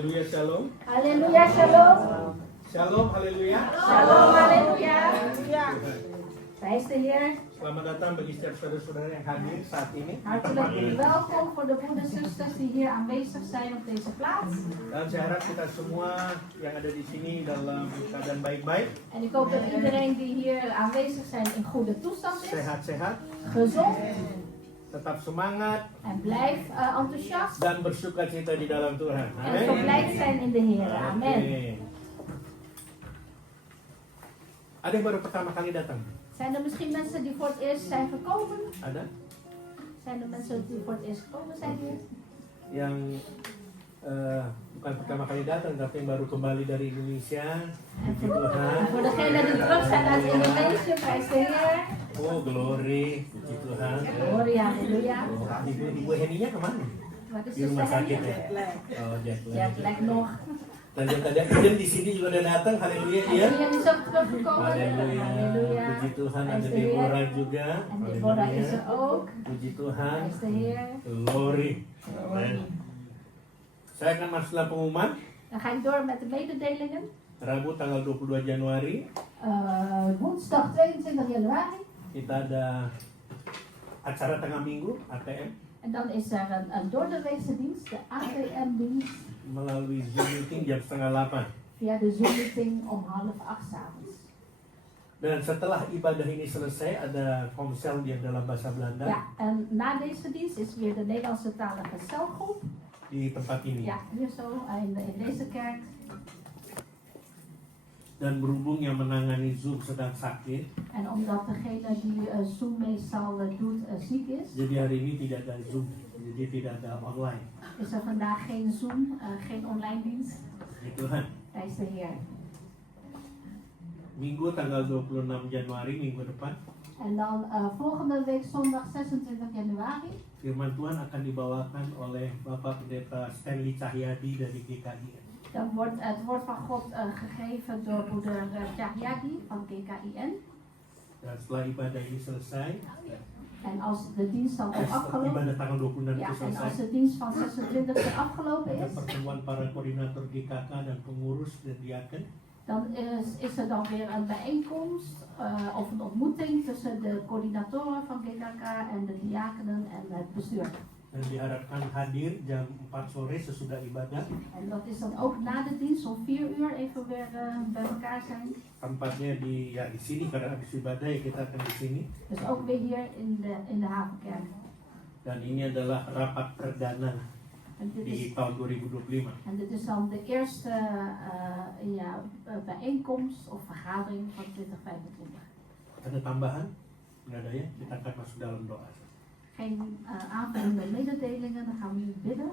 Haleluya, shalom. Haleluya, shalom. Shalom, haleluya. Shalom, haleluya. Prijs de Heer. Selamat datang bagi setiap saudara-saudara yang hadir saat ini. Hartelijk welkom voor de broeders en zusters die hier aanwezig zijn op deze plaats. Dan saya harap kita semua yang ada di sini dalam keadaan baik-baik, En ik hoop dat iedereen die hier aanwezig zijn in goede toestand is, sehat-sehat, gezond tetap semangat, en blijf enthousiast dan bersukacita di dalam Tuhan. en verblijd zijn in de Heer. Amen. Oke. Ada yang baru pertama kali datang? Zijn er misschien mensen die voor het eerst zijn gekomen? Ada? Zijn er mensen die voor het eerst gekomen zijn hier? Yang bukan pertama kali datang, tapi yang baru kembali dari Indonesia. En Puji Tuhan. voor degenen die terug zijn uit Indonesië, prijs de Heer. Oh, glory. Puji Tuhan. Gloria, haleluya. Oh, Ibu Heninya kemana? Wat is Di de rumah sakit sterren? ya? Oh, jet Ja, lag. het lijkt nog. Tadi Iden di sini juga udah datang, haleluya ya. En jullie zijn teruggekomen. Haleluya. Haleluya. Puji Tuhan, Prijs ada de Heer. Deborah juga. En Deborah is Haleluya. er ook. Puji Tuhan. Prijs de Heer. Glory. Amen. Saya akan masuk dalam pengumuman. Dan ga ik door met de mededelingen. Rabu tanggal 22 Januari Woensdag 22 januari. kita ada acara tengah minggu ATM En dan is er een doordeweekse dienst, de ATM-dienst, melalui Zoom meeting jam 7:30. via de Zoom-meeting om 7:30 's avonds. Dan setelah ibadah ini selesai ada komsel yang dalam bahasa Belanda Ja, en na deze dienst is weer de Nederlandse talige celgroep. di tempat ini. Ja, hier zo in deze kerk. Dan berhubung yang menangani Zoom sedang sakit, En omdat degene die Zoom meestal doet ziek is, jadi hari ini tidak ada Zoom, jadi tidak ada online. is er vandaag geen Zoom, geen online dienst. Puji Tuhan. Prijs de Heer. Minggu tanggal 26 Januari, minggu depan, En dan volgende week zondag 26 januari. firman Tuhan akan dibawakan oleh Bapak Pendeta Stanley Cahyadi dari GKI. Dan wordt het woord van God gegeven door broeder Cahyadi van GKIN. Dan setelah ibadah ini selesai, En als de dienst dan ook afgelopen ibadah tanggal 26 ja, itu en als selesai, de dienst van 26 afgelopen ada is, pertemuan para koordinator GKK dan pengurus dan diaken. dan is er dan weer een bijeenkomst of een ontmoeting tussen de coördinatoren van GKK en de diakenen en het bestuur. Dan diharapkan hadir jam 4 sore sesudah ibadah. En dat is dan ook na de dienst om 4 uur even weer bij elkaar zijn. Tempatnya di sini karena habis ibadah ya kita akan di sini. Dus ook weer hier in de Havenkerk. Dan ini adalah rapat perdana En dit di is, tahun 2025. en dit is dan de eerste bijeenkomst of vergadering van 2025. Ada tambahan? Nggak ada ya? Kita akan masuk dalam doa. Geen aanvullende mededelingen, dan gaan we nu bidden.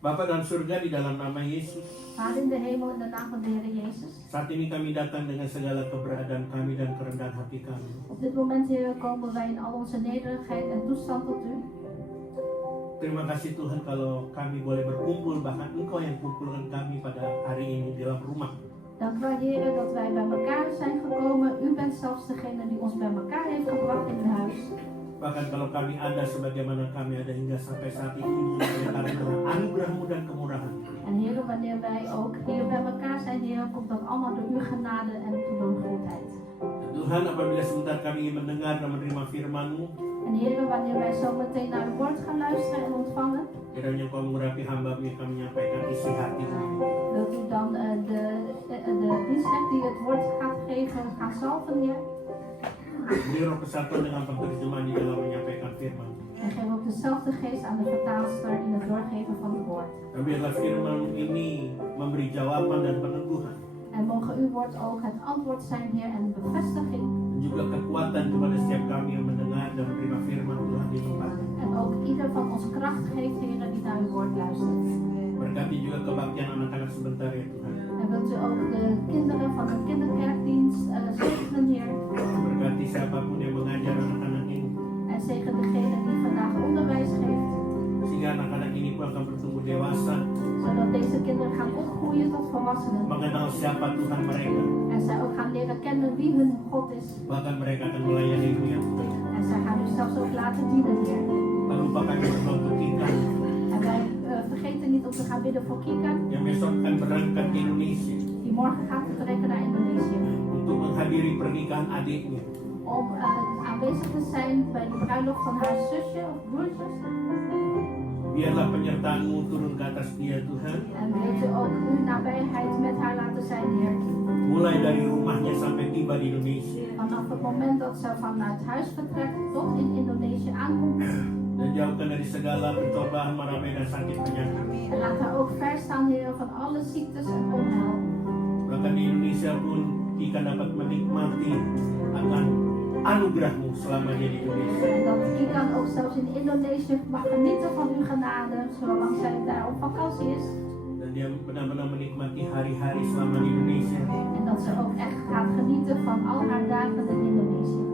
Bapa dalam surga di dalam nama Yesus, Vader in de hemel in de naam van de Heer Jezus. saat ini kami datang dengan segala keberadaan kami dan kerendahan hati kami. Op dit moment, Heer, komen wij in al onze nederigheid en toestand tot U. Terima kasih Tuhan kalau kami boleh berkumpul, bahkan Engkau yang kumpulkan kami pada hari ini di dalam rumah. Dank u wel, Heer, dat wij bij elkaar zijn gekomen. U bent zelfs degene die ons bij elkaar heeft gebracht in uw huis. Bahkan kalau kami ada sebagaimana kami ada hingga sampai saat ini, juga karena anugerah-Mu dan kemurahan. En Heer, wanneer wij ook hier bij elkaar zijn, Heer, komt dat allemaal door uw genade en door uw grootheid. Tuhan, apabila sebentar kami ingin mendengar dan menerima firman-Mu, En Heer, wanneer wij zo meteen naar uw woord gaan luisteren en ontvangen, kiranya Engkau mengurapi hamba-Mu yang kami menyampaikan isi hati-Mu. wilt u dan de dienstknecht die het woord gaat geven, gaan zalven, Heer. Beri roh kesatuan dengan penterjemahan di dalam menyampaikan firman. En geef ook dezelfde geest aan de vertaalster in het doorgeven van het woord. Dan biarlah firman ini memberi jawaban dan peneguhan, En mogen uw woord ook het antwoord zijn, Heer, en bevestiging. dan juga kekuatan kepada setiap kami yang mendengar dan menerima firman Tuhan di tempat ini. En ook ieder van ons kracht geeft, Heer, die naar uw woord luistert. Berkati juga kebaktian anak-anak sebentar ya Tuhan. En wilt u ook de kinderen van de kinderkerkdienst zegenen, Heer. Berkati siapapun yang mengajar anak-anak ini, En zegen degene die vandaag onderwijs geeft. sehingga anak-anak ini pun akan bertumbuh dewasa, Zodat deze kinderen gaan opgroeien tot volwassenen. mengenal siapa Tuhan mereka, En zij ook gaan leren kennen wie hun God is. bahkan mereka akan melayani-Mu ya Tuhan. En zij gaan u zelfs ook laten dienen, Heer. Tak lupa kami berdoa untuk kita, En wij vergeten niet om te gaan bidden voor Kika, yang besok akan berangkat ke Indonesia die morgen gaat vertrekken naar Indonesië. untuk menghadiri pernikahan adiknya. Om aanwezig te zijn bij de bruiloft van haar zusje of broertjes. Biarlah penyertaan-Mu turun ke atas dia, Tuhan. En wilt u ook uw nabijheid met haar laten zijn, Heer. Mulai dari rumahnya sampai tiba di Indonesia. Vanaf het moment dat ze vanuit huis vertrekt tot in Indonesië aankomt. Dan jauhkan dari segala pencobaan, marabai dan sakit penyakit. En laat haar ook ver staan, Heer, van alle ziektes en onheil. Bahkan di Indonesia pun Kika dapat menikmati akan anugerah-Mu selama dia di Indonesia. En dat Kika ook zelfs in Indonesië mag genieten van uw genade, zolang zij daar op vakantie is. Dan dia benar-benar menikmati hari-hari selama di Indonesia. En dat ze ook echt gaat genieten van al haar dagen in Indonesië.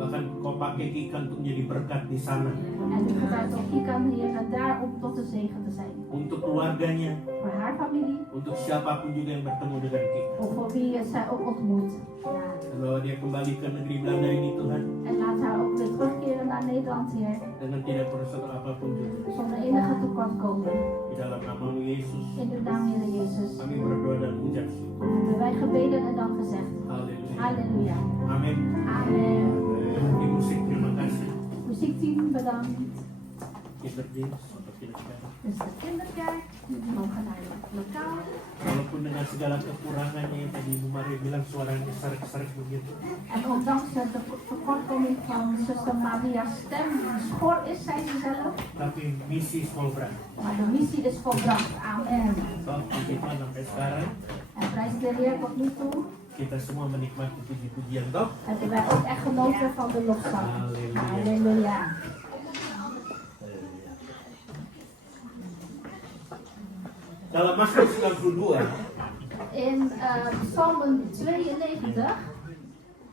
Bahkan Kau pakai Kika untuk menjadi berkat di sana. En u gebruikt ook Kika, Heer, daar om tot de zegen te zijn. Untuk keluarganya, Voor haar familie, untuk siapapun juga yang bertemu dengan Kika. of voor wie zij ook ontmoet. Ja. Dan bawa dia kembali ke negeri Belanda ini, Tuhan, En laat haar ook weer terugkeren naar Nederland, Heer. dengan tidak berusaha apapun juga. Zonder enige tekortkoming. Di dalam nama-Mu Yesus, In de naam, Heer Jezus. kami berdoa dan ucap syukur. Hebben wij gebeden en dan gezegd. Haleluya. Halleluja. Amin. Amen. Di musik, terima kasih. Muziekteam bedankt. Kinderdienst, atau kinderkerk. Dus de kinderkerk. Jullie mogen naar het lokaal. Walaupun dengan segala kekurangannya yang tadi Bu Maria bilang suaranya serak-serak begitu. En ondanks de tekortkoming van zuster Maria's stem, die schor is, zei ze zelf. Tapi misi is volbracht. Maar de missie is volbracht. Amen. So, kita sampai sekarang En prijs de Heer tot nu toe. kita semua menikmati puji-pujian toh. Hebben wij ook echt genoten van de lofzang. Halleluja. Halleluja. Dalam Mazmur 92 In Psalmen 92,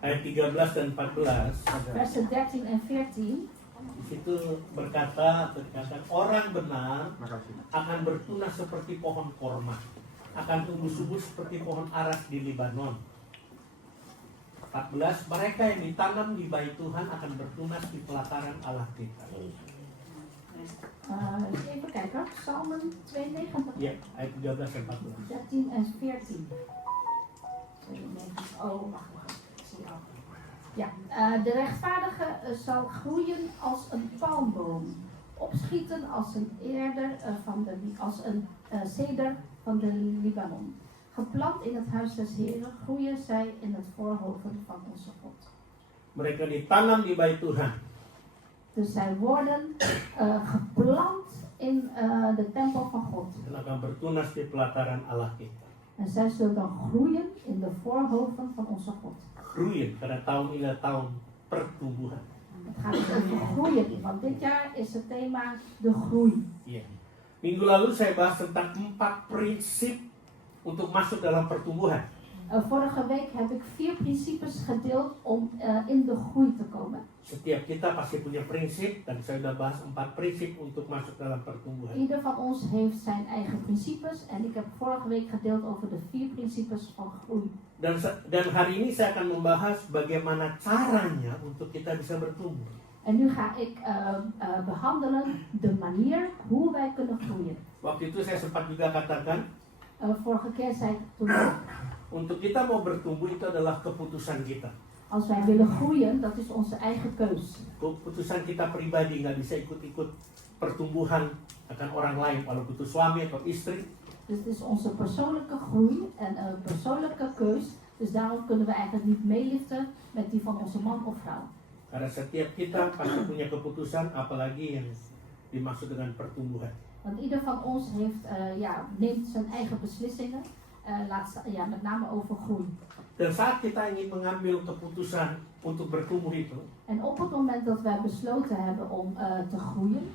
ayat 13 dan 14 versen 13 en 14. di situ berkata orang benar akan bertunas seperti pohon korma, akan tumbuh subur seperti pohon aras di Libanon. 14, mereka yang ditanam di bait Tuhan akan bertunas di pelataran Allah kita. Even kijken, Psalmen 92, Ya, ayat 13 dan 14. 13 en 14. 92. Oh, wacht. Ik zie al. Ja, de rechtvaardige zal groeien als een palmboom, opschieten als een als een ceder van de Libanon. Geplant in het huis des Heren groeien zij in het voorhoven van onze God. Mereka ditanam di bait Tuhan. Dus zij worden geplant in de tempel van God. Dan akan bertunas di pelataran Allah kita. En zij zullen dan groeien in de voorhoven van onze God. Groeien, karena tahun ini adalah tahun pertumbuhan. Het gaat over groeien, want dit jaar is het thema de groei. Ya. Minggu lalu saya bahas tentang 4 prinsip untuk masuk dalam pertumbuhan. Vorige week heb ik 4 principes gedeeld om in de groei te komen. Setiap kita pasti punya prinsip, dan saya sudah bahas 4 prinsip untuk masuk dalam pertumbuhan. Ieder van ons heeft zijn eigen principes en ik heb vorige week gedeeld over de 4 principes van groei. Dan hari ini saya akan membahas bagaimana caranya untuk kita bisa bertumbuh. En nu ga ik behandelen de manier hoe wij kunnen groeien. Waktu itu saya sempat juga katakan, Vorige keer zei ik toen ook, untuk kita mau bertumbuh itu adalah keputusan kita. als wij willen groeien, dat is onze eigen keus. Keputusan kita pribadi, nggak bisa ikut-ikut pertumbuhan akan orang lain, kalau butuh suami atau istri. Dus het is onze persoonlijke groei en een persoonlijke keus. Dus daarom kunnen we eigenlijk niet meeliften met die van onze man of vrouw. Karena setiap kita pasti punya keputusan, apalagi yang dimaksud dengan pertumbuhan. Want ieder van ons neemt zijn eigen beslissingen, met name over groei. Dan saat kita ingin mengambil keputusan untuk bertumbuh itu, En op het moment dat wij besloten hebben om te groeien,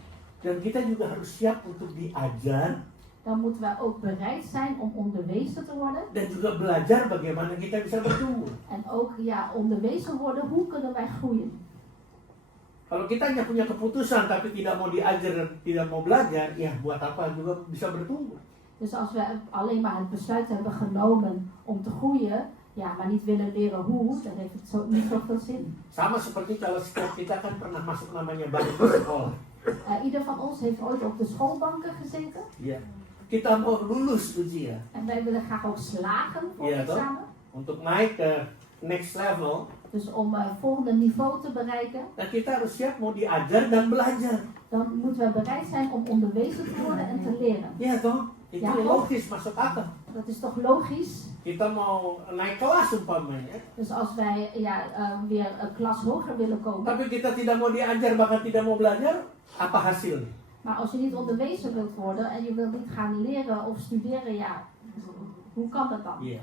dan kita juga harus siap untuk diajar dan moeten wij ook bereid zijn om onderwezen te worden. dan juga belajar bagaimana kita bisa bertumbuh. En ook onderwezen worden, hoe kunnen wij groeien. Kalau kita hanya punya keputusan tapi tidak mau diajar dan tidak mau belajar, ya buat apa juga bisa bertumbuh. Dus als we alleen maar het besluit hebben genomen om te groeien, maar niet willen leren hoe, dan heeft het niet zoveel zin. Sama seperti kalau setiap kita kan pernah masuk namanya bangku sekolah. Ieder van ons heeft ooit op de schoolbanken gezeten. Ya, kita mau lulus ujian. En wij willen graag ook slagen voor Ja, het toch? examen. Untuk naik ke next level, Dus om het volgende niveau te bereiken, nah kita harus siap mau diajar dan belajar. dan moeten we bereid zijn om onderwezen te worden en te leren. Iya toh, itu Ya, toh? logis, masuk akal. Dat is toch logisch? Kita mau naik kelas umpamanya, Dus als wij weer een klas hoger willen komen, tapi kita tidak mau diajar bahkan tidak mau belajar, apa hasilnya? maar als je niet onderwezen wilt worden en je wilt niet gaan leren of studeren, ja, hoe kan dat dan? Iya.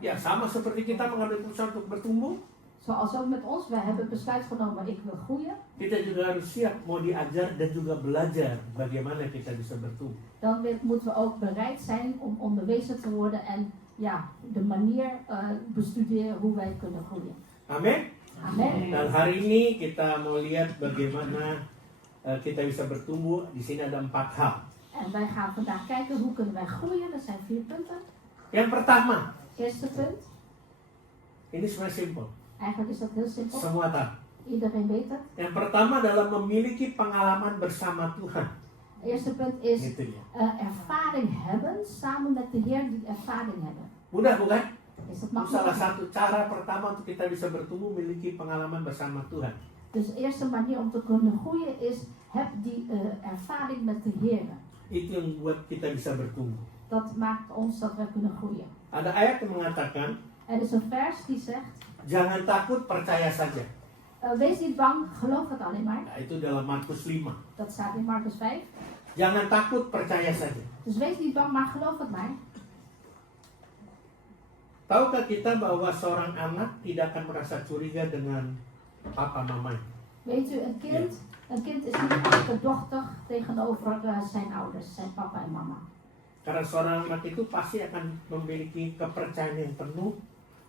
Ya sama seperti kita mengambil keputusan untuk bertumbuh, Zoals ook met ons, wij hebben besluit genomen, ik wil groeien. kita juga harus siap mau diajar dan juga belajar bagaimana kita bisa bertumbuh. Dan moeten we ook bereid zijn om onderwezen te worden en ja, de manier bestuderen hoe wij kunnen groeien. Amin. Amen. Dan hari ini kita mau lihat bagaimana kita bisa bertumbuh. Di sini ada 4 hal. En wij gaan vandaag kijken hoe kunnen wij groeien. Er zijn 4 punten. Yang pertama, Eerste punt, ini sebenarnya simpel, eigenlijk is dat heel simpel. semua tahu. Iedereen weet het. Yang pertama adalah memiliki pengalaman bersama Tuhan. Eerste punt is Gitu ya. ervaring hebben samen met de Heer die ervaring hebben. Mudah bukan? Is dat Itu salah makkelijk? satu cara pertama untuk kita bisa bertumbuh, memiliki pengalaman bersama Tuhan. Dus de eerste manier om te kunnen groeien is heb die ervaring met de Heer. Itu yang buat kita bisa bertumbuh. Dat maakt ons dat we kunnen groeien. Ada ayat yang mengatakan, Er is een vers die zegt, jangan takut, percaya saja. wees niet bang, geloof het alleen maar. Nah, itu dalam Markus 5. Dat staat in Marcus 5. Jangan takut, percaya saja. Dus wees niet bang, maar geloof het maar. Tahukah kita bahwa seorang anak tidak akan merasa curiga dengan papa mamanya? Weet u, een kind is niet achterdochtig tegenover zijn ouders, zijn papa en mama. Karena seorang anak itu pasti akan memiliki kepercayaan yang penuh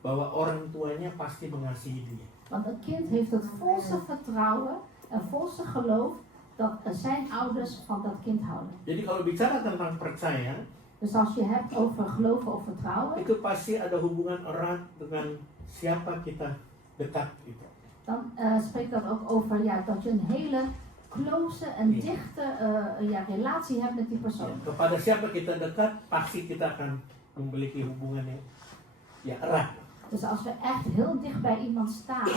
bahwa orang tuanya pasti mengasihi dia. Want een kind heeft het volste vertrouwen en volste geloof dat zijn ouders van dat kind houden. Jadi kalau bicara tentang percaya, Dus als je hebt over geloven of vertrouwen, itu pasti ada hubungan erat dengan siapa kita dekat itu. dan spreekt dat ook over dat je een hele close en dichte relatie hebt met die persoon. Kepada siapa kita dekat, pasti kita akan memiliki hubungan yang erat. Dus als we echt heel dicht bij iemand staan,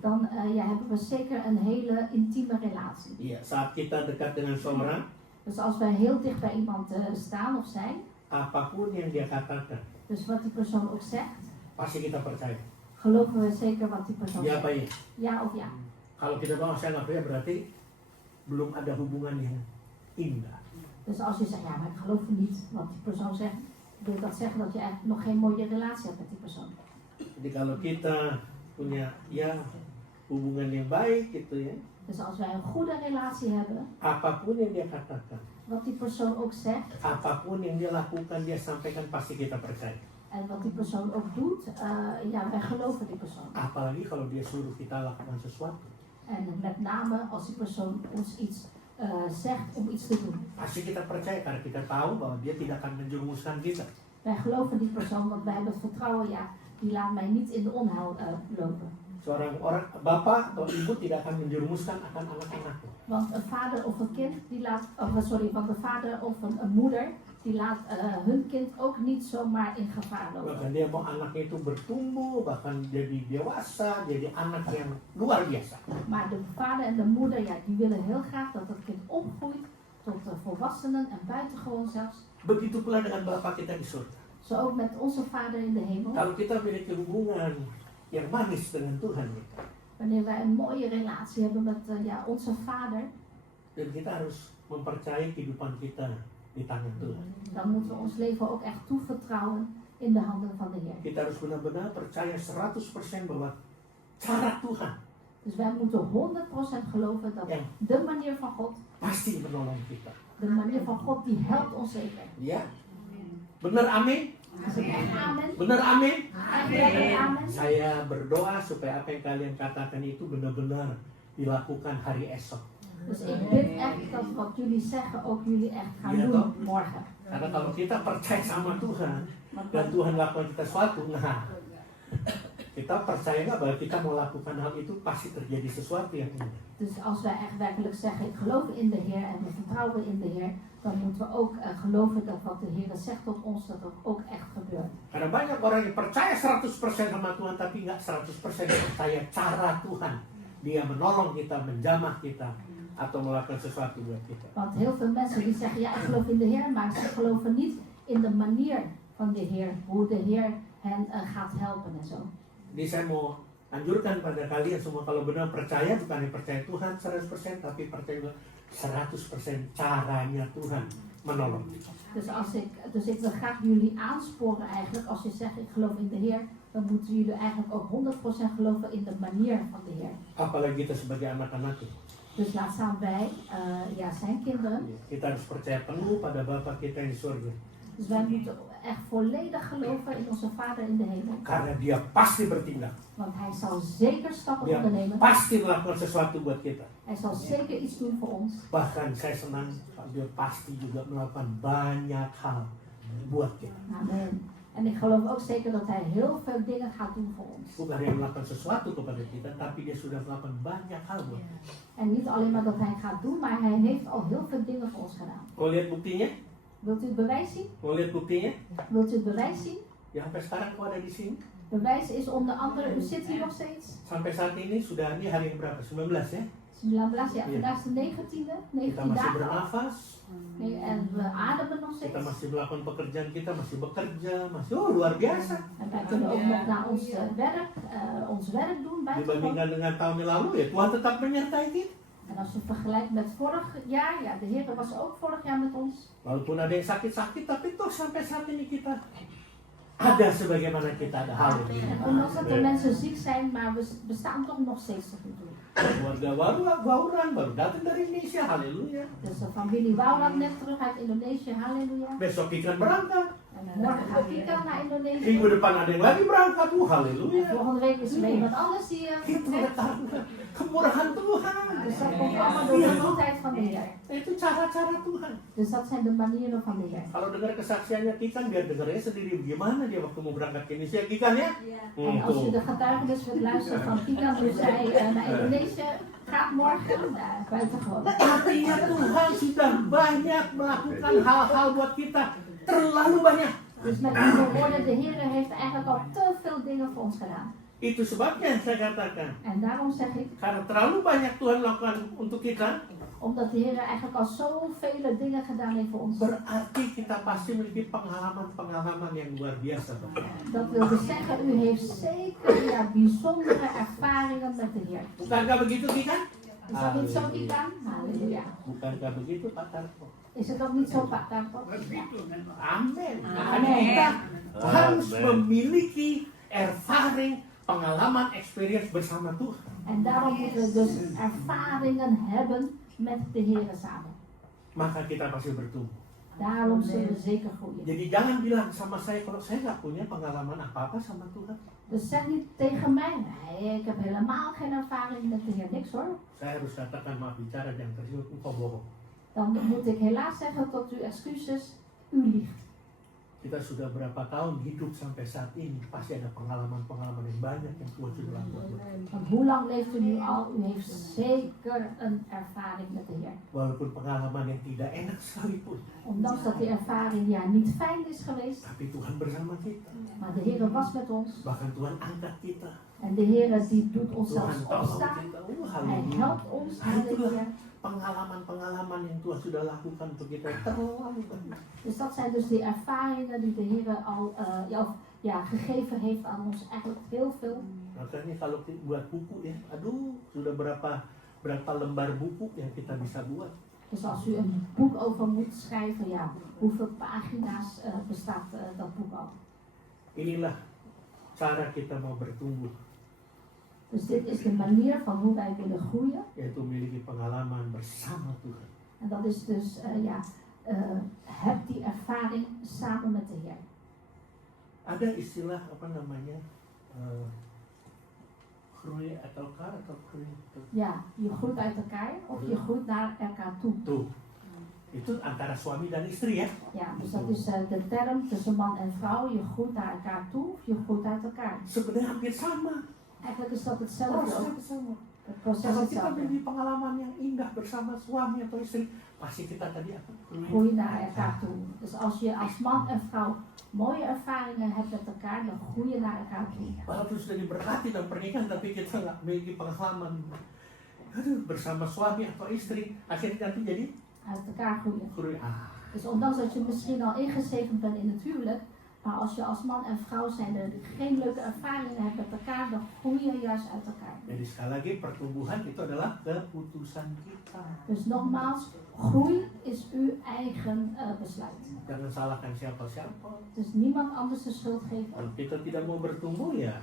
dan hebben we zeker een hele intieme relatie. Iya, saat kita dekat dengan seorang, Dus als wij heel dicht bij iemand staan of zijn, apapun yang dia katakan, dus wat die persoon ook zegt, pasti kita percaya. geloven we zeker wat die persoon Ya apa zegt. ya? Ja of ja. Kalau kita tahu saya nggak percaya berarti belum ada hubungan yang indah. Dus als je zegt, ja, maar ik geloof niet wat die persoon zegt, wil dat zeggen dat je eigenlijk nog geen mooie relatie hebt met die persoon. Jadi kalau kita punya hubungan yang baik gitu ya, Dus als wij een goede relatie hebben, apapun yang dia katakan, wat die persoon ook zegt apapun yang dia lakukan, dia sampaikan, pasti kita percaya. en wat die persoon ook doet, wij geloven die persoon. Apalagi kalau dia suruh kita lakukan sesuatu, En met name als die persoon ons iets zegt om iets te doen. pasti kita percaya karena kita tahu bahwa dia tidak akan menjerumuskan kita. Wij geloven die persoon, want wij hebben het vertrouwen, die laat mij niet in de onheil lopen. Seorang orang bapak atau ibu tidak akan menjerumuskan akan anak-anaknya. Want een vader of een kind, want een vader of een moeder, die laat hun kind ook niet zomaar in gevaar lopen. Bahkan dia mau anaknya itu bertumbuh, bahkan jadi dewasa, jadi anak yang luar biasa. Maar de vader en de moeder, die willen heel graag dat het kind opgroeit tot volwassenen en buitengewoon zelfs. Begitu pula dengan Bapa kita di surga. Zo ook met onze vader in de hemel. Kalau kita memiliki hubungan yang manis dengan Tuhan kita, Wanneer wij een mooie relatie hebben met onze vader, dan kita harus mempercayai kehidupan kita di tangan Tuhan. dan moeten we ons leven ook echt toevertrouwen in de handen van de Heer. Kita harus benar-benar percaya 100% bahwa cara Tuhan Dus wij moeten 100% geloven dat Ja. de manier van God, pasti menolong kita. de manier van God, die helpt ons zeker. Ya, benar amin? Is het echt amen? Benar amin? Amen. Saya berdoa supaya apa yang kalian katakan itu benar-benar dilakukan hari esok. Dus ik bid echt dat wat jullie zeggen ook jullie echt gaan Ja, doen toch? morgen. Karena kalau kita percaya sama Tuhan Want dan Tuhan lakukan sesuatu, nah Kita percaya nggak bahwa kita mau lakukan hal itu pasti terjadi sesuatu yang indah. Dus als wij echt werkelijk zeggen, ik geloof in de Heer en we vertrouwen in de Heer, dan moeten we ook geloven dat wat de Heer zegt tot ons, dat dat ook echt gebeurt. Karena banyak orang yang percaya 100% sama Tuhan tapi nggak 100% percaya cara Tuhan. Dia menolong kita, menjamah kita, atau melakukan sesuatu buat kita. Want heel veel mensen die zeggen, ja, ik geloof in de Heer, maar ze geloven niet in de manier van de Heer, hoe de Heer hen gaat helpen en zo. Jadi saya mau anjurkan pada kalian semua, kalau benar percaya, bukan hanya percaya Tuhan 100%, tapi percaya juga 100% caranya Tuhan menolong. Dus ik wil graag jullie aansporen eigenlijk, als je zegt ik geloof in de Heer, dan moeten jullie eigenlijk ook 100% geloven in de manier van de Heer. Apalagi kita sebagai anak-anaknya. Dus laat staan wij, zijn kinderen. Kita harus percaya penuh pada Bapa kita yang di surga. Dus wij moeten echt volledig geloven in onze Vader in de hemel. Karena dia pasti bertindak. Want Hij zal zeker stappen Dia ondernemen. pasti melakukan sesuatu buat kita. Hij zal zeker iets doen voor ons. Bahkan saya senang dia pasti juga melakukan banyak hal buat kita. Amen. En ik geloof ook zeker dat Hij heel veel dingen gaat doen voor ons. Bukan dia melakukan sesuatu kepada kita, tapi dia sudah melakukan banyak hal buat kita. En niet alleen maar dat Hij gaat doen, maar Hij heeft al heel veel dingen voor ons gedaan. Mau lihat buktinya? Wilt u het bewijs zien? Mau lihat buktinya? Wilt u het bewijs zien? Ya sampai sekarang kau ada di sini. Bewijs is onder andere, u zit hier nog steeds. Sampai saat ini sudah, ini hari yang berapa? 19 ya? 19, ja, Iya. vandaag is de 19e, Kita 19 masih dagen. bernafas, Nee, en we ademen nog kita steeds. masih melakukan pekerjaan kita, masih bekerja, masih luar biasa. En wij kunnen ook nog naar ons werk doen, buitengewoon. Dibandingkan dengan tahun yang lalu ya Tuhan tetap menyertai kita. En als je vergelijkt met vorig jaar, ja, de Heer was ook vorig jaar met ons. Walaupun ada yang sakit-sakit, tapi toh sampai saat ini kita ada sebagaimana kita ada. Haleluya. En ondanks dat er mensen ziek zijn, maar we bestaan toch nog steeds te goed. Keluarga Bauran baru datang dari Indonesia. Haleluya. Dus de familie Wouwland net terug uit Indonesië, halleluja. Besok ikan berangkat. En morgen gaat Kika naar Indonesië. Minggu depan ada yang lagi berangkat. En Haleluya. volgende week is er weer iemand anders die Itu vertrekt. karena kemurahan Tuhan. Dus dat komt allemaal door de goedheid van de Heer. Itu cara-cara Tuhan. Dus dat zijn de manieren van de Heer. Kalau dengar kesaksiannya Kikan, biar dengarnya sendiri gimana dia waktu mau berangkat ke Indonesia, Kikan ya. En als je de getuigenis wilt luisteren van Kika, hoe zij naar Indonesië gaat morgen, buitengewoon. Artinya Tuhan sudah banyak melakukan hal-hal buat kita, terlalu banyak. Dus met andere woorden, de Heer heeft eigenlijk al te veel dingen voor ons gedaan. Itu sebabnya saya katakan, En daarom zeg ik, karena terlalu banyak Tuhan lakukan untuk kita, omdat de Heer eigenlijk al zoveel dingen gedaan heeft voor ons. berarti kita pasti memiliki pengalaman-pengalaman yang luar biasa. Dat wil dus zeggen, u heeft zeker bijzondere ervaringen met de Heer. Bukankah begitu Kikan? Is dat niet zo, Kika? Halleluja. Bukankah begitu Pak Tarko? Is het ook niet zo, Pak Tarko? Amin. Amin. Kita harus memiliki ervaring, pengalaman, experience bersama Tuhan. En daarom moeten we dus ervaringen hebben met de Heer samen. Maka kita pasti bertumbuh. Daarom zullen we zeker groeien. Jadi jangan bilang sama saya kalau saya nggak punya pengalaman apa-apa sama Tuhan. Dus zeg niet tegen mij, nee, ik heb helemaal geen ervaring met de Heer, niks hoor. Saya harus katakan maaf bicara yang tersebut engkau bohong. Dan moet ik helaas zeggen tot uw excuses, u liegt. Kita sudah berapa tahun hidup sampai saat ini, pasti ada pengalaman-pengalaman yang banyak yang Tuhan sudah lakukan. Want hoe lang leeft u nu al? U heeft zeker een ervaring met de Heer. Walaupun pengalaman yang tidak enak sekalipun, Ondanks dat die ervaring niet fijn is geweest, tapi Tuhan bersama kita. maar de Heer was met ons. Bahkan Tuhan angkat kita. En de Heer die doet ons Tuhan zelfs tolong opstaan. kita. Hij Haleluya. helpt ons, halleluja. Pengalaman-pengalaman yang Tuhan sudah lakukan untuk kita terlalu banyak. Dus dat zijn dus die ervaringen die de Heer al gegeven heeft aan ons. Eigenlijk heel veel. Makanya kalau kita buat buku ya, aduh sudah berapa lembar buku yang kita bisa buat. Dus als u een boek over moet schrijven, ja, hoeveel pagina's bestaat dat boek al? Inilah cara kita mau bertumbuh, Dus dit is de manier van hoe wij willen groeien. yaitu memiliki pengalaman bersama Tuhan. En dat is dus, heb die ervaring samen met de Heer. Ada istilah apa namanya, groei uit elkaar atau groei. Ja, je groeit uit elkaar of je groeit naar elkaar toe. Tuh, Itu antara suami dan istri ya. Ja, dus dat is de term tussen man en vrouw. Je groeit naar elkaar toe, of je groeit uit elkaar. Sebenarnya hampir sama. Eigenlijk is dat hetzelfde ook. Prosesnya sama. Het proces Kalau is kita hetzelfde. memiliki pengalaman yang indah bersama suami atau istri, pasti kita tadi akan Groei naar elkaar toe. Dus als je als man en vrouw mooie ervaringen hebt met elkaar, dan groei je naar elkaar toe. Walaupun sudah diberkati dalam pernikahan, tapi kita nggak memiliki pengalaman bersama suami atau istri, akhirnya nanti jadi Uit elkaar groeien. groei. Dus ondanks dat je misschien al ingezegend bent in het huwelijk, maar als je als man en vrouw zijn er geen leuke ervaringen hebt met elkaar, dan groei je juist uit elkaar. Jadi sekali lagi pertumbuhan itu adalah keputusan kita. Dus nogmaals, groei is uw eigen besluit. Jangan salahkan siapa-siapa. Dus niemand anders de schuld geven. Kalau kita tidak mau bertumbuh ya,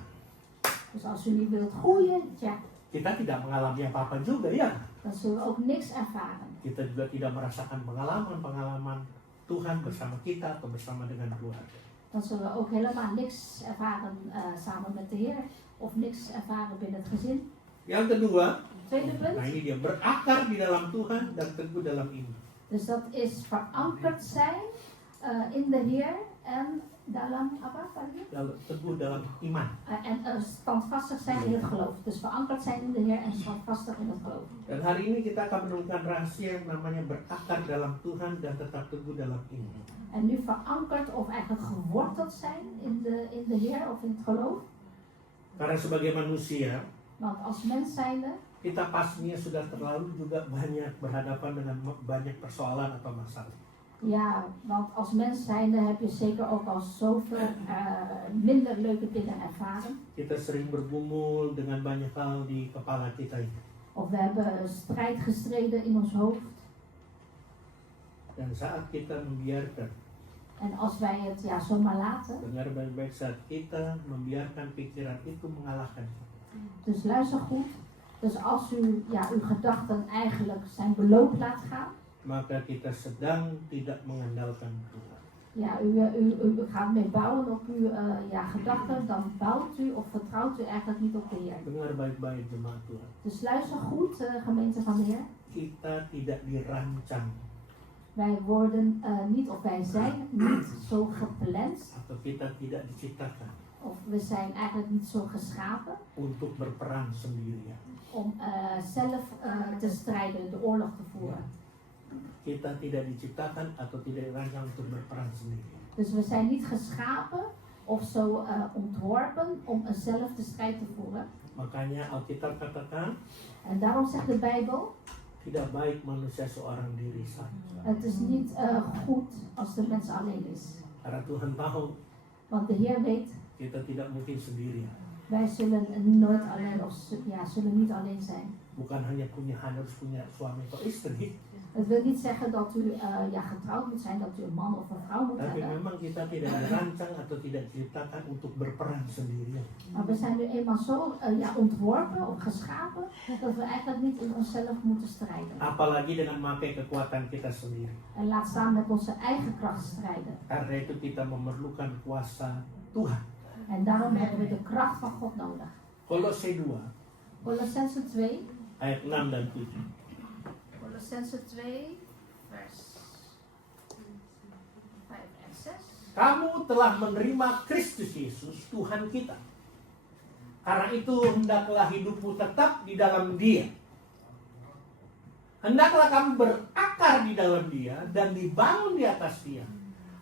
Dus als u niet wilt groeien, ja, kita tidak mengalami apa-apa juga ya. dan zullen we ook niks ervaren. Kita juga tidak merasakan pengalaman-pengalaman Tuhan bersama kita atau bersama dengan keluarga. Dan zullen we ook helemaal niks ervaren samen met de Heer. Of niks ervaren binnen het gezin. Yang kedua, Tweede punt. nah ini dia berakar di dalam Tuhan dan teguh dalam iman. Dus dat is verankerd zijn in de Heer en dalam apa tadi? Lalu teguh dalam iman. En standvastig zijn in het geloof. Dus verankerd zijn in de Heer en standvastig in het geloof. Dan hari ini kita akan menemukan rahasia yang namanya berakar dalam Tuhan dan tetap teguh dalam iman. En nu verankerd of eigenlijk geworteld zijn in de Heer of in het geloof. Karena sebagai manusia, Want als mens zijnde, kita pastinya sudah terlalu juga banyak berhadapan dengan banyak persoalan atau masalah. ja, want als mens zijnde heb je zeker ook al zoveel minder leuke dingen ervaren. Kita sering bergumul dengan banyak hal di kepala kita ini. Of we hebben strijd gestreden in ons hoofd. Dan saat kita membiarkan, En als wij het ja, zomaar laten. dengar baik-baik, saat kita membiarkan pikiran itu mengalahkan kita, Dus luister goed. Dus als u ja, uw gedachten eigenlijk zijn beloop laat gaan. maka kita sedang tidak mengandalkan Tuhan. Ja, u gaat mee bouwen op uw ja, gedachten. Dan bouwt u of vertrouwt u eigenlijk niet op de Heer. Dengar baik-baik jemaat Tuhan. Dus luister goed, gemeente van de Heer. Kita tidak dirancang Wij worden niet, of wij zijn niet zo gepland. atau kita tidak diciptakan Of we zijn eigenlijk niet zo geschapen. untuk berperang sendirian. Om zelf te strijden, de oorlog te voeren. Kita tidak diciptakan atau tidak dirancang untuk berperang sendirian. Dus we zijn niet geschapen of zo ontworpen om zelf de strijd te voeren. Makanya Alkitab katakan, En daarom zegt de Bijbel, tidak baik manusia seorang diri saja. het is niet goed als de mens alleen is. Karena Tuhan tahu Want de Heer weet, kita tidak mungkin sendirian. wij zullen nooit alleen, of ja, zullen niet alleen zijn. Bukan hanya harus punya suami atau istri, Het wil niet zeggen dat u ja, getrouwd moet zijn, dat u een man of een vrouw moet tapi hebben. memang kita tidak dirancang atau tidak diciptakan untuk berperang sendirian. Maar we zijn nu eenmaal zo ja, ontworpen of geschapen, dat we eigenlijk niet in onszelf moeten strijden. Apalagi dengan memakai kekuatan kita sendiri. En laat staan met onze eigen kracht strijden. Karena itu kita memerlukan kuasa Tuhan. En daarom hebben we de kracht van God nodig. Kolose 2 Colossense 2. ayat 6 dan 7. Colossense 2 vers 5 en 6. Kamu telah menerima Kristus Yesus Tuhan kita. Karena itu hendaklah hidupmu tetap di dalam Dia. Hendaklah kamu berakar di dalam Dia dan dibangun di atas Dia.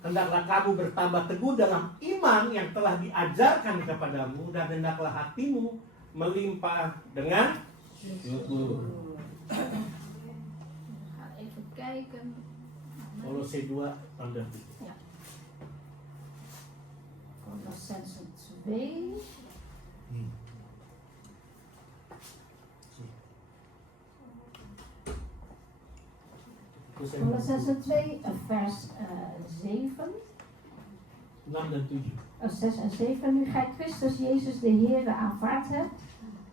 Hendaklah kamu bertambah teguh dalam iman yang telah diajarkan kepadamu, dan hendaklah hatimu melimpah dengan syukur. Ga even kijken. Kolose 2 ayat 3. Colossense 2. Colossense 2 vers 7. 6 dan 7. 6 en 7. Nu gij Christus Jezus de Heere aanvaard hebt,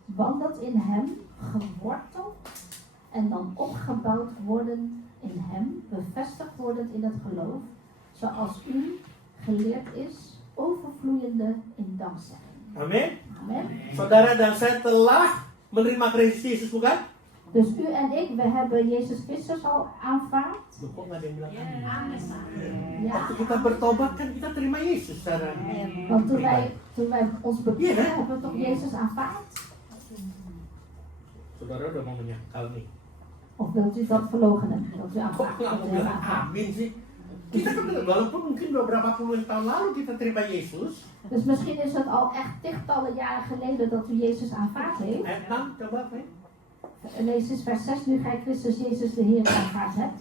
wandelt in hem, geworteld en dan opgebouwd worden in hem, bevestigd worden in het geloof, zoals u geleerd is, overvloeiende in dankzegging. Amin. Amen. Saudara dan saya telah menerima Kristus Yesus, bukan? Dus u en ik, we hebben Jezus Christus al aanvaard. Loh, kok nggak ada yang bilang amin? Ja, Waktu kita bertobat kan kita terima Yesus secara want toen pribadi. wij ons bekeren, Ja. hebben we toch Jezus aanvaard? Saudara udah mau menyangkal nih. Of wilt u dat verloochenen? Dat u Kok aanvaardt? nggak Dat mau u hem bilang aanvaardt. amin sih? Kita kan walaupun mungkin beberapa puluh tahun lalu kita terima Yesus. Dus misschien is het al echt tientallen jaren geleden dat u Jezus aanvaard heeft. Ayat 6 coba Pak. Lees eens vers 6, nu gij Christus Jezus de Heer aanvaard hebt.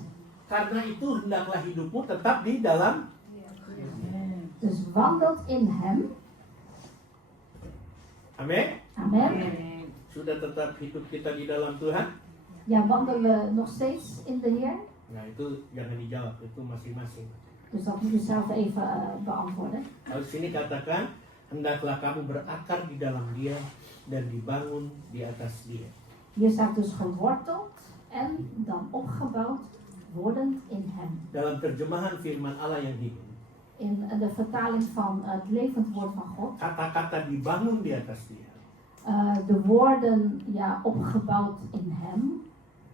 Karena itu hendaklah hidupmu tetap di dalam. Dus wandelt in hem. Amin. Amen. Sudah tetap hidup kita di dalam Tuhan. Ja, wandelen we nog steeds in de Heer? Nah itu jangan dijawab, itu masing-masing. Dus dat moet u zelf even beantwoorden. Lalu sini katakan, hendaklah kamu berakar di dalam Dia dan dibangun di atas Dia. Hier staat dus geworteld en dan opgebouwd worden in hem. Dalam terjemahan firman Allah yang hidup, In de vertaling van het levend woord van God. kata-kata dibangun di atas Dia De woorden ja, opgebouwd in hem.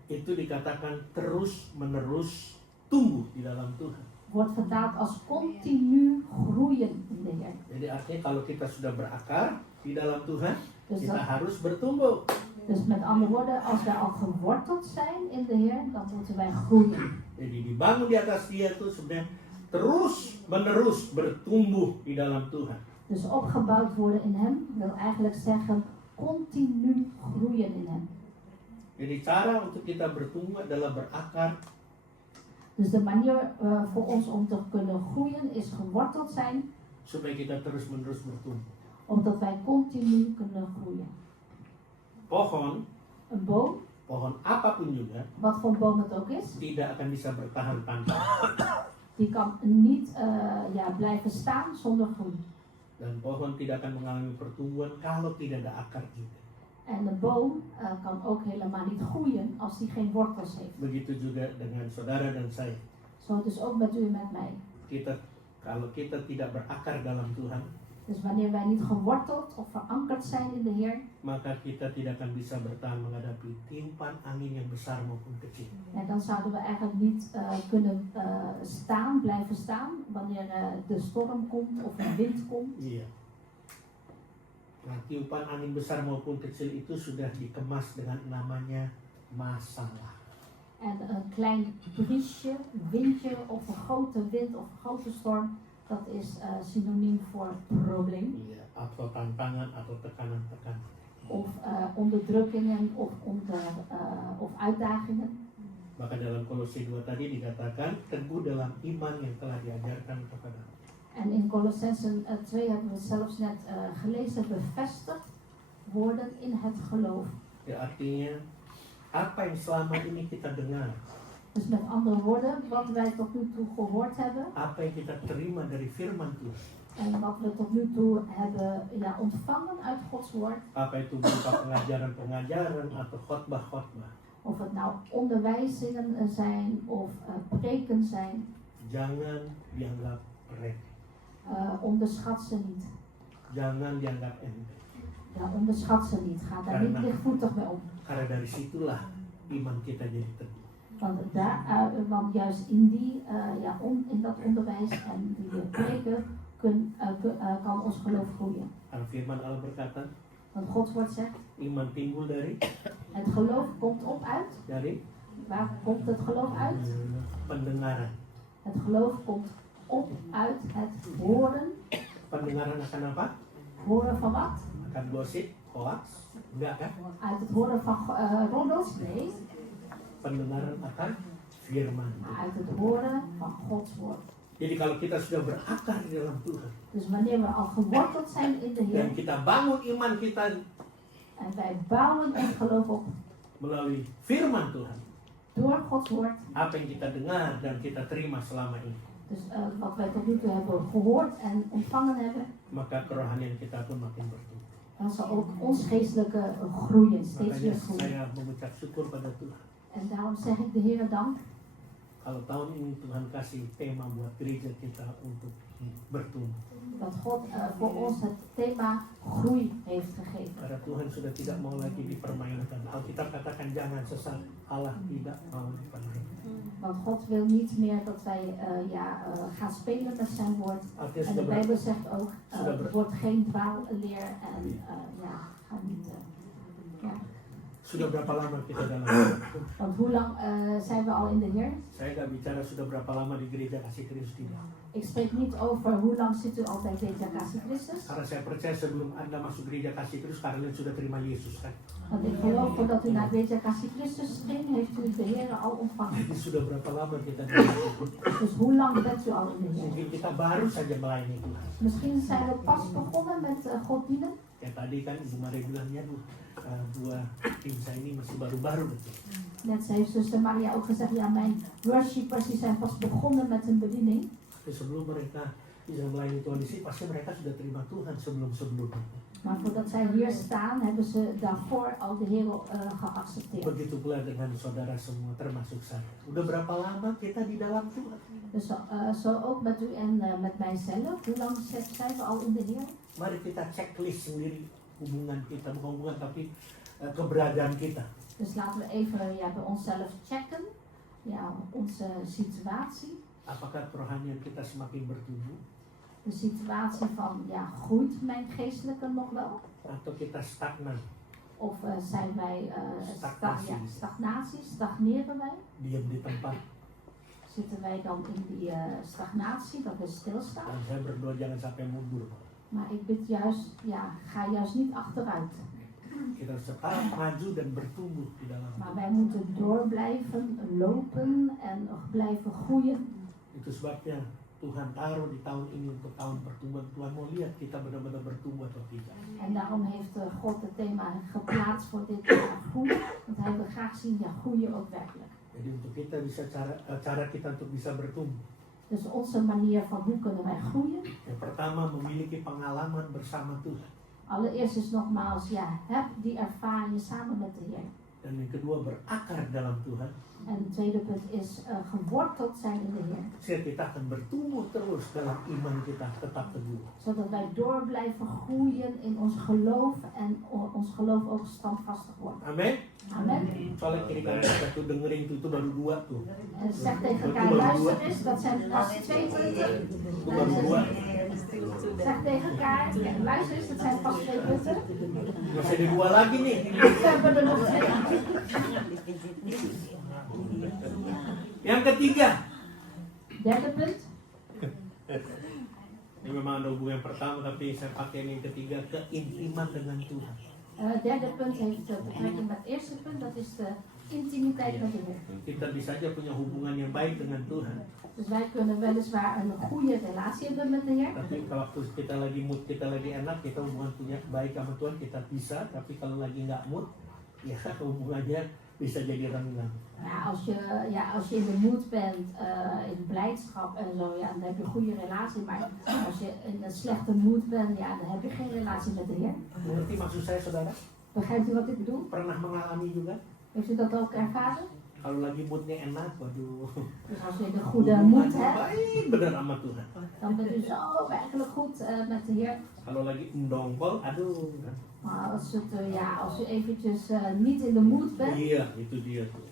itu dikatakan terus menerus tumbuh di dalam Tuhan. Wordt vertaald als continu groeien in de Heer. Jadi artinya kalau kita sudah berakar di dalam Tuhan, Dus, kita dat, harus bertumbuh. dus met andere woorden, als wij al geworteld zijn in de Heer, dan moeten wij groeien. Jadi dibangun di atas Dia itu sebenarnya terus menerus bertumbuh di dalam Tuhan. Dus opgebouwd worden in hem wil eigenlijk zeggen continu groeien in hem. Jadi cara untuk kita bertumbuh adalah berakar Dus de manier voor ons om te kunnen groeien is geworteld zijn, supaya kita terus menerus bertumbuh. opdat wij continu kunnen groeien. Pohon, Een boom, pohon apapun juga wat voor boom het ook is, tidak akan bisa bertahan tanpa. die kan niet blijven staan zonder groei. Dan pohon tidak akan mengalami pertumbuhan kalau tidak ada akar juga. En een boom kan ook helemaal niet groeien als die geen wortels heeft. Begitu juga dengan saudara dan saya. Zo dus ook met u en met mij. Kalau kita tidak berakar dalam Tuhan, Dus wanneer wij niet geworteld of verankerd zijn in de Heer, maka kita tidak akan bisa bertahan menghadapi tiupan angin yang besar maupun kecil. dan zouden we eigenlijk niet kunnen blijven staan wanneer de storm komt of een wind komt. Iya. Nah, tiupan angin besar maupun kecil itu sudah dikemas dengan namanya masalah. En een klein briesje, windje of een grote wind of een grote storm, dat is synoniem voor probleem. Iya, atau tantangan atau tekanan-tekanan. Of onderdrukkingen of uitdagingen. Maka dalam Kolose 2 tadi dikatakan teguh dalam iman yang telah diajarkan kepada. En in Colossensen 2 hebben we zelfs net gelezen, bevestigd worden in het geloof. Ya, artinya apa yang selama ini kita dengar, Dus met andere woorden, wat wij tot nu toe gehoord hebben apa yang kita terima dari firman Tuhan, en wat we tot nu toe hebben ontvangen uit Gods woord, apa itu berupa pengajaran-pengajaran atau khotbah-khotbah, of het nou onderwijzingen zijn of preken zijn, jangan dianggap remeh, onderschat ze niet. jangan dianggap enteng. Ja, onderschat ze niet. Ga daar niet lichtvoetig mee om. Karena dari situlah iman kita jadi teguh. Want juist in in dat onderwijs en die preken kan ons geloof groeien. Karena firman Allah berkata, Want Gods woord zegt, iman timbul dari het geloof komt op uit. Waar komt het geloof uit? pendengaran. Het geloof komt op uit het horen. Pendengaran akan apa? Horen van wat? Akan gosip, hoax? Enggak kan? Uit het horen van roddels? Nee. Pendengaran akan firman. Maar uit het horen van Gods woord. Jadi kalau kita sudah berakar di dalam Tuhan, Dus wanneer we al geworteld zijn in de dan Heer kita bangun iman kita en wij bouwen ons geloof op melalui firman Tuhan, door Gods woord. apa yang kita dengar dan kita terima selama ini, Dus wat wij tot nu toe hebben gehoord en ontvangen hebben, maka kerohanian kita pun makin bertumbuh. dan zal ook ons geestelijke groeien, steeds Makanya weer groeien. saya mengucap syukur pada Tuhan. En daarom zeg ik de Heer dank. Kalau tahun ini Tuhan kasih tema buat gereja kita untuk bertumbuh. Dat God voor ons het thema groei heeft gegeven. Karena Tuhan sudah tidak mau lagi dipermainkan. Alkitab katakan jangan sesat, Allah tidak mau dipermainkan. Want God wil niet meer dat wij gaan spelen met zijn woord. Artinya En de sudah, Bijbel zegt ook, sudah het wordt geen dwaalleer en ga niet. sudah berapa lama kita dalam Tuhan? Want hoe lang zijn we al in de Heer? Saya nggak bicara sudah berapa lama di gereja kasih Kristus tidak. Ik spreek niet over hoe lang zit u al bij Gereja Kasih Christus. Karena saya percaya sebelum Anda masuk gereja kasih Kristus, kalian sudah terima Yesus kan. Want ik geloof voordat u naar Gereja Kasih Christus ging, heeft u de Heer al ontvangen. Jadi sudah berapa lama kita di Tuhan? Dus hoe lang bent u al in de Heer? Mungkin kita baru saja melayani Tuhan. Misschien zijn we pas begonnen met God dienen. Ya tadi kan Ibu Mari bilangnya dua tim saya ini masih baru-baru betul. Net heeft zuster Maria ook gezegd, ja mijn worshippers die zijn pas begonnen met hun bediening. Tapi sebelum mereka bisa melayani Tuhan di sini, pasti mereka sudah terima Tuhan sebelum-sebelumnya. Maar voordat zij hier staan, hebben ze daarvoor al de Heer geaccepteerd. Begitu pula dengan saudara semua, termasuk saya. Udah berapa lama kita di dalam Tuhan? Dus zo ook met u en met mijzelf. Hoe lang zijn we al in de Heer? Mari kita checklist sendiri hubungan kita, bukan hubungan tapi keberadaan kita. Dus laten we even bij onszelf checken, onze situatie. Apakah kerohanian kita semakin bertumbuh? De situatie van, groeit mijn geestelijke nog wel? Atau kita stagnan? Of zijn wij stagnatie, stagneren wij? Diam di tempat. Zitten wij dan in die stagnatie, dat we stilstaan? Dan saya berdoa jangan sampai mundur. Maar ik bid juist, ga juist niet achteruit. Kita harus tetap maju dan bertumbuh di dalam. Maar wij moeten door blijven lopen en blijven groeien. Itu sebabnya Tuhan taruh di tahun ini untuk tahun pertumbuhan. Tuhan mau lihat kita benar-benar bertumbuh atau tidak. En daarom heeft God het thema geplaatst voor dit jaar groeien. Want hij wil graag zien, groeien ook werkelijk. Jadi untuk kita bisa cara kita untuk bisa bertumbuh. Dus onze manier van hoe kunnen wij groeien. Yang pertama memiliki pengalaman bersama Tuhan. Allereerst is nogmaals, heb die ervaring samen met de Heer. Dan yang kedua berakar dalam Tuhan. En het tweede punt is geworteld zijn in de Heer. Sehingga kita akan bertumbuh terus dalam iman kita tetap teguh. Zodat wij door blijven groeien in ons geloof en ons geloof ook standvastig wordt. Amin. Amen. Soalnya kiri kanan kita tuh dengerin itu baru dua tuh. En zeg tegen elkaar, luister eens, dat zijn pas 2 punten. Itu baru dua. Zeg tegen elkaar, luister eens, dat zijn pas 2 punten. Masih ada dua lagi nih. We hebben er nog 2. Yang ketiga. Derde punt. Ini memang ada hubungan pertama tapi saya pakai yang ketiga, keintiman dengan Tuhan. Derde punt heeft betrekking met het eerste punt, dat is de intimiteit met de Heer. Kita bisa aja punya hubungan yang baik dengan Tuhan. Dus wij kunnen weliswaar een goede relatie hebben met de Heer. Tapi kalau kita lagi mood, kita lagi enak, kita hubungan punya baik sama Tuhan, kita bisa. Tapi kalau lagi nggak mood, ya hubungannya bisa jadi renggang. Als je in de moed bent, in blijdschap en zo, dan heb je een goede relatie. Maar als je in een slechte moed bent, dan heb je geen relatie met de Heer. Mengerti maksud saya, saudara? Begrijpt u wat ik bedoel? Pernah mengalami juga? Heeft u dat ook ervaren? Kalau lagi moodnya enak, waduh. Dus als je een goede moed hebt, Baik bener sama Tuhan. dan bent u zo werkelijk goed met de Heer. Kalau lagi mendongkol, aduh. Maar als u eventjes niet in de moed bent. Iya, itu dia tuh.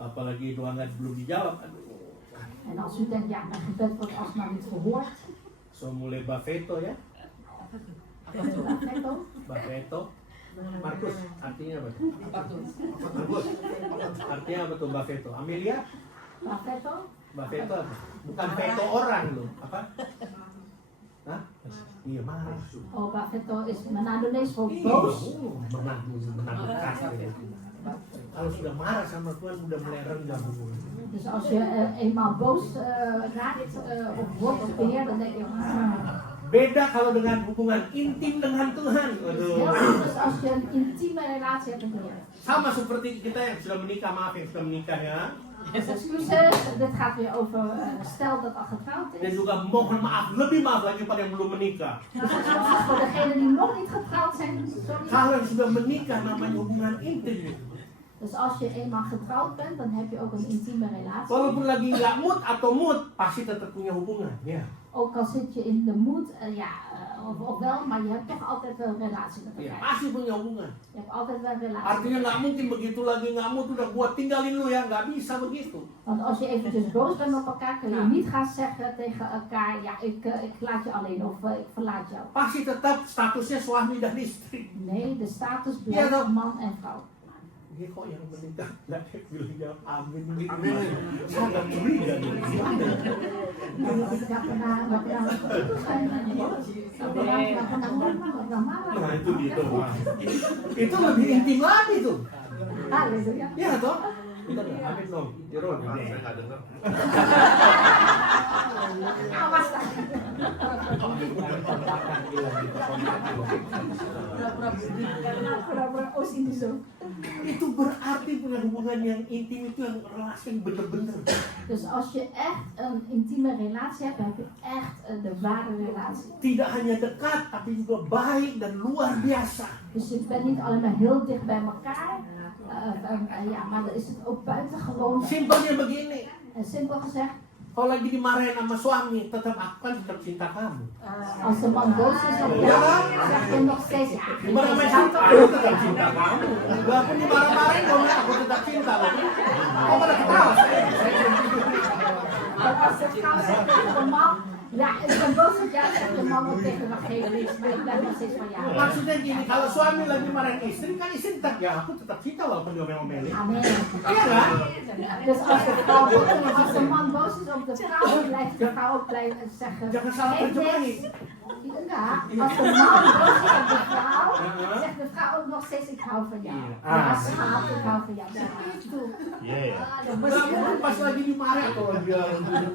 Apalagi doa nggak belum dijawab, aduh. En als u denkt, mijn gebed wordt alsmaar niet gehoord. So mulai Bafeto ya. Bafeto. Markus, artinya apa? Markus, artinya apa tuh Bafeto? Amelia? Bafeto? Bafeto apa? Bukan veto orang loh, apa? Hah? Iya marah. Oh, Bafeto is menadonees voor boos. Menakutkan. Kalau sudah marah sama Tuhan udah mulai renggang. Dus als je eenmaal boos raakt of wordt op de Heer, dan denk je, Beda kalau dengan hubungan intim dengan Tuhan. Waduh. heel anders als je een intieme relatie hebt met de Heer. Sama seperti kita yang sudah menikah, maaf yang sudah menikah ya. Dus excuses, dit gaat weer over stel dat al getrouwd Dan is. juga mohon maaf, lebih maaf lagi pada yang belum menikah. Dus excuses voor degenen die nog niet getrouwd zijn. Sorry. Kalau yang sudah menikah namanya hubungan intim. Dus als je eenmaal getrouwd bent, dan heb je ook een intieme relatie. Walaupun lagi nggak mood atau mood, pasti tetap punya hubungan. Ya. Ook al zit je in de moed, of wel, maar je hebt toch altijd wel een relatie met Ya, elkaar. pasti punya hubungan. Je hebt altijd wel een relatie. Artinya nggak mungkin begitu lagi nggak mood udah gua tinggalin lu ya, nggak bisa begitu. Want als je eventjes boos bent op elkaar, kun je niet gaan zeggen tegen elkaar, ja, ik laat je alleen of ik verlaat jou. Pasti tetap statusnya suami dan istri. Nee, de status Ja, blijft dat- man en vrouw. Dia kok yang menikah nggak bilang jawab amin gitu. Saya nggak curiga nih. Gimana? Nggak pernah itu saya nggak pernah ngomong, nggak pernah marah. Nah itu gitu. Wah. Itu lebih intim lagi tuh. Haleluya. Iya toh? Kita nggak amin dong. Jeron. Saya nggak dengar. Awas lah. Pura-pura os ini zo. Itu berarti punya hubungan yang intim itu yang relasi yang bener-bener. Dus als je echt een intieme relatie hebt, heb je echt de ware relatie. Tidak hanya dekat, tapi juga baik dan luar biasa. Dus je bent niet alleen maar heel dicht bij elkaar, ja, maar dan is het ook buitengewoon. Simpelnya begini, En simpel gezegd, kalau lagi dimarahin sama suami, tetap akan tetap cinta kamu. als de man boos is op jou, zeg je nog steeds, ja, Dimarahin sama ik istri, aku tetap cinta kamu. Walaupun dimarah-marahin, kalau nggak, aku tetap cinta loh. Kok pada ketawa? als de vrouw zegt tegen de man, ja, ik ben boos op jou, zegt de man ook tegen de gegeven, ik ben nog steeds van jou. Maksudnya gini, kalau suami lagi marahin istri, kan istri tetap, ya aku tetap cinta walaupun dia ngomelin. Amen. Iya kan? Dus als de man boos is op de vrouw, blijft de vrouw ook blijven zeggen, Jangan salah geef terjemahin. niks. Enggak, als de man boos is op de vrouw, zegt de vrouw ook nog steeds, ik hou van jou. Ja, schat, ik hou van jou. Begitu. Iya. Walaupun pas lagi dimarahin, kalau dia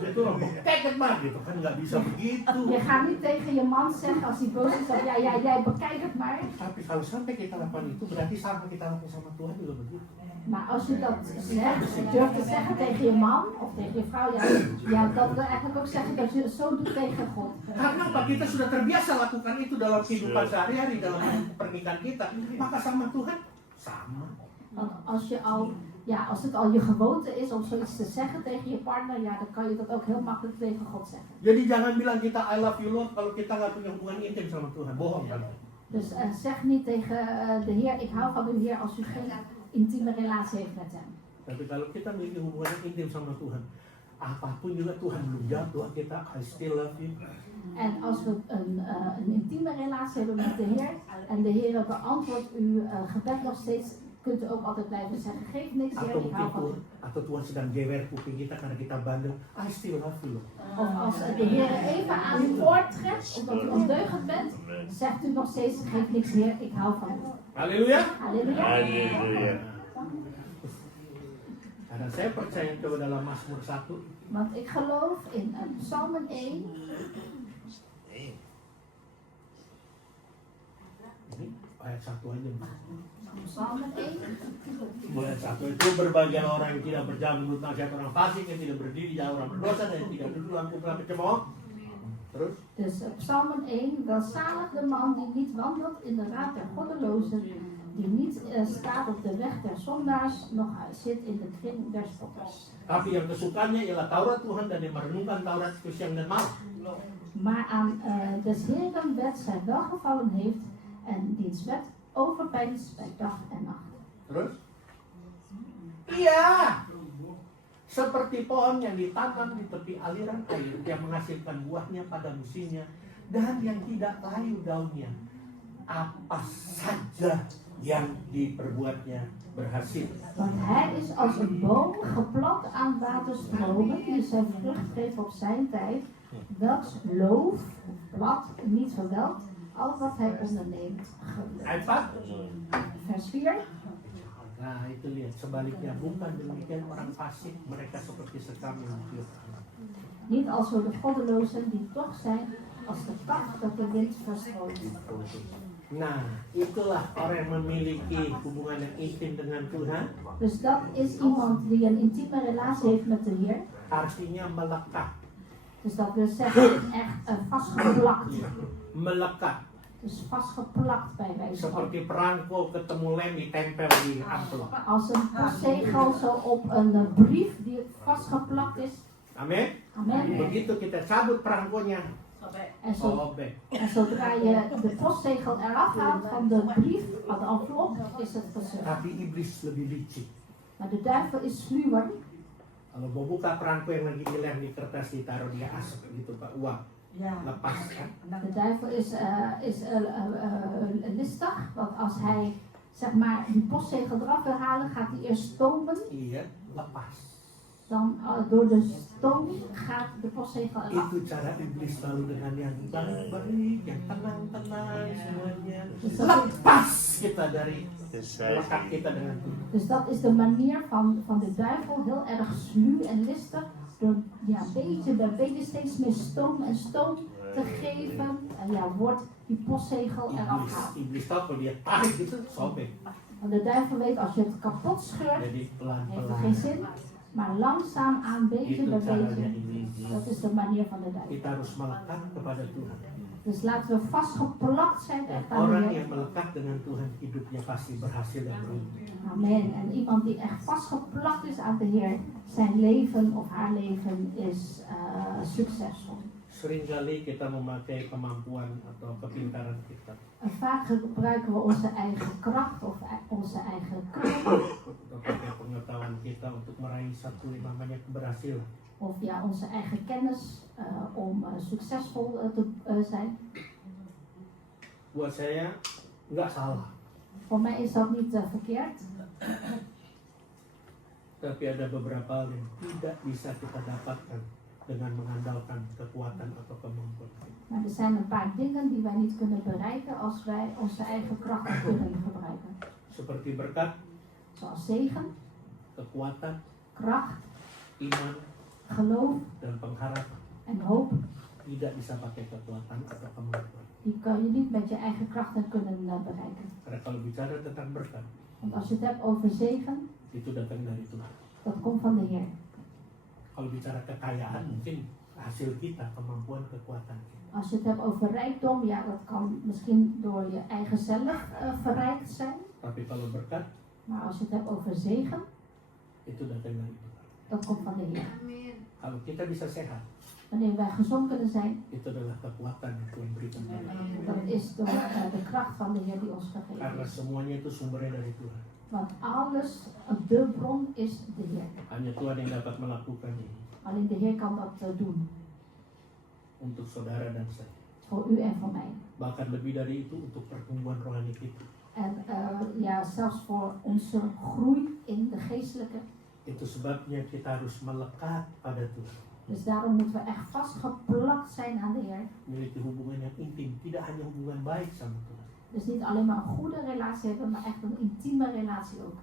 itu teket banget gitu kan, nggak bisa begitu. Je gaat niet tegen je man zeggen als hij boos is, ja, jij bekijk het maar. Tapi kalau sampai kita lakukan itu, berarti sama kita lakukan sama Tuhan juga begitu. Maar als je dat zegt, durft te zeggen tegen je man of tegen je vrouw, ja, dat wil eigenlijk ook zeggen dat je het zo doet tegen God. Karena apa? Kita sudah terbiasa lakukan itu dalam kehidupan sehari-hari, dalam pernikahan kita. Maka sama Tuhan, sama. Want als het al je gewoonte is om zoiets te zeggen tegen je partner, ja, dan kan je dat ook heel makkelijk tegen God zeggen. Jadi jangan bilang kita I love you Lord kalau kita nggak punya hubungan intim sama Tuhan. Bohong kan? Dus zeg niet tegen de Heer, ik hou van u Heer, als u geen intieme relatie heeft met hem. Tapi kalau kita memiliki hubungan yang intim sama Tuhan, apapun juga Tuhan belum jawab doa kita, I still love you. En als we een intieme relatie hebben met de Heer en de Heer beantwoordt uw gebed nog steeds, kunt u ook altijd blijven zeggen, geef niks Heer, Atau ik hou van u. atau Tuhan sedang gewer kuping kita karena kita bandel, I still love you Lord. Of als de Heer even aan uw oor trekt, omdat u ondeugend bent, zegt u nog steeds, geef niks Heer, ik hou van u. Haleluya. Halleluja. Haleluya. Karena saya percaya coba dalam Mazmur 1, Want ik geloof in Psalmen 1, ini ayat 1 aja. Psalmen 1, Ayat 1 itu berbahagia orang yang tidak berjalan menurut nasihat orang fasik, yang tidak berdiri di jalan orang berdosa, dan yang tidak duduk dalam kumpulan pencemooh. Terus, dus Psalmen 1, welzalig de man die niet wandelt in de raad der goddelozen, die niet staat op de weg der zondaars, noch zit in de kring der spotters. tapi yang kesukaannya ialah Taurat Tuhan dan yang merenungkan Taurat itu siang dan malam. Maar aan des Heeren wet zij welgevallen heeft en diens wet overpeinst bij dag en nacht. Terus? Iya. Seperti pohon yang ditanam di tepi aliran air yang menghasilkan buahnya pada musimnya dan yang tidak layu daunnya. Apa saja yang diperbuatnya berhasil. Want hij is als een boom geplant aan waterstromen die zijn vrucht geeft op zijn tijd, welks loof, blad, niet verwelkt, al wat hij onderneemt gelukt. Ayat 4. Vers 4. Nah itu lihat, sebaliknya bukan demikian orang fasik, mereka seperti sekam yang ditiupkan. Niet als zo de goddelozen die toch zijn als de tak dat de wind verstrooit. Nah itulah orang yang memiliki hubungan yang intim dengan Tuhan. Dus dat is iemand die een intieme relatie heeft met de Heer. Artinya melekat. Dus dat wil zeggen echt vastgeplakt. Melekat. Dus vastgeplakt bij wijze van. Seperti perangko ketemu lem ditempel di amplop. Als een postzegel zo op een brief die vastgeplakt is. Amin. Amen. Begitu kita cabut perangkonya, sobek. En zodra je de postzegel eraf haalt van de brief, van de envelop, is het verzegeld. Tapi iblis lebih licik. Maar de duivel is sluwer. Kalau mau buka perangko yang lagi dilem di kertas ditaruh di asap gitu Pak, uang lepas kan. De duivel is listig, want als hij zeg maar die postzegel eraf wil halen, gaat hij eerst stomen. Iya, lepas. Dan door de stoom gaat de postzegel eraf. Itu cara iblis selalu dengan yang baik-baik, yang tenang-tenang semuanya. Dus dat, Lepas kita dari Dus lekat kita dengan Tuhan. dus dat is de manier van de duivel, heel erg sluw en listig. Door ja, beetje bij beetje steeds meer stoom en stoom te geven. En ja, wordt die postzegel eraf gehaald. Iblis tahu kalau dia tarik gitu, sobek. Want de duivel weet als je het kapot scheurt, Jadi heeft het pelan-pelan. geen zin. Maar langzaam aan, beetje Itu bij caranya beetje. iblis. Dat is de manier van de duivel. Kita harus melekat kepada Tuhan. Dus laten we vastgeplakt zijn echt aan de Orang Heer. yang melekat dengan Tuhan hidupnya pasti berhasil dan beruntung. Amen. En iemand die echt vastgeplakt is aan de Heer, zijn leven of haar leven is succesvol. Seringkali kita memakai kemampuan atau kepintaran kita En vaak gebruiken we onze eigen kracht of onze eigen kracht. atau pakai pengetahuan kita untuk meraih satu yang namanya keberhasilan. Of ja, onze eigen kennis om succesvol te zijn. Buat saya nggak salah, Voor mij is dat niet verkeerd. tapi ada beberapa hal yang tidak bisa kita dapatkan dengan mengandalkan kekuatan atau kemampuan kita. Maar er zijn een paar dingen die wij niet kunnen bereiken als wij onze eigen kracht kunnen gebruiken. Seperti berkat, Zoals zegen, kekuatan, kracht, iman, geloof dan pengharapan. en hoop. Tidak bisa pakai kekuatan atau kemampuan. Die kan je niet met je eigen krachten kunnen bereiken. Karena kalau bicara tentang berkat, Want als je het hebt over zegen, itu datang dari Tuhan. dat komt van de Heer. Kalau bicara kekayaan, mungkin hasil kita, kemampuan, kekuatan kita. Als je het hebt over rijkdom, ja, dat kan misschien door je eigen zelf verrijkt zijn. Tapi kalau berkat, Maar als je het hebt over zegen, itu datang dari Tuhan. dat komt van de Heer. Kalau kita bisa sehat, Wanneer wij gezond kunnen zijn, itu adalah kekuatan yang Tuhan berikan kepada kita. dat is door de kracht van de Heer die ons gegeven Karena is. semuanya itu sumbernya dari Tuhan. Want alles, de bron is de Heer. Hanya Tuhan yang dapat melakukan ini Alleen de Heer kan dat doen. untuk saudara dan saya. Voor u en voor mij. Bahkan lebih dari itu untuk pertumbuhan rohani kita. En ja, zelfs voor onze groei in de geestelijke. Itu sebabnya kita harus melekat pada Tuhan. Dus daarom moeten we echt vastgeplakt zijn aan de Heer. Memiliki hubungan yang intim, tidak hanya hubungan baik sama Tuhan. Dus niet alleen maar een goede relatie hebben, maar echt een intieme relatie ook.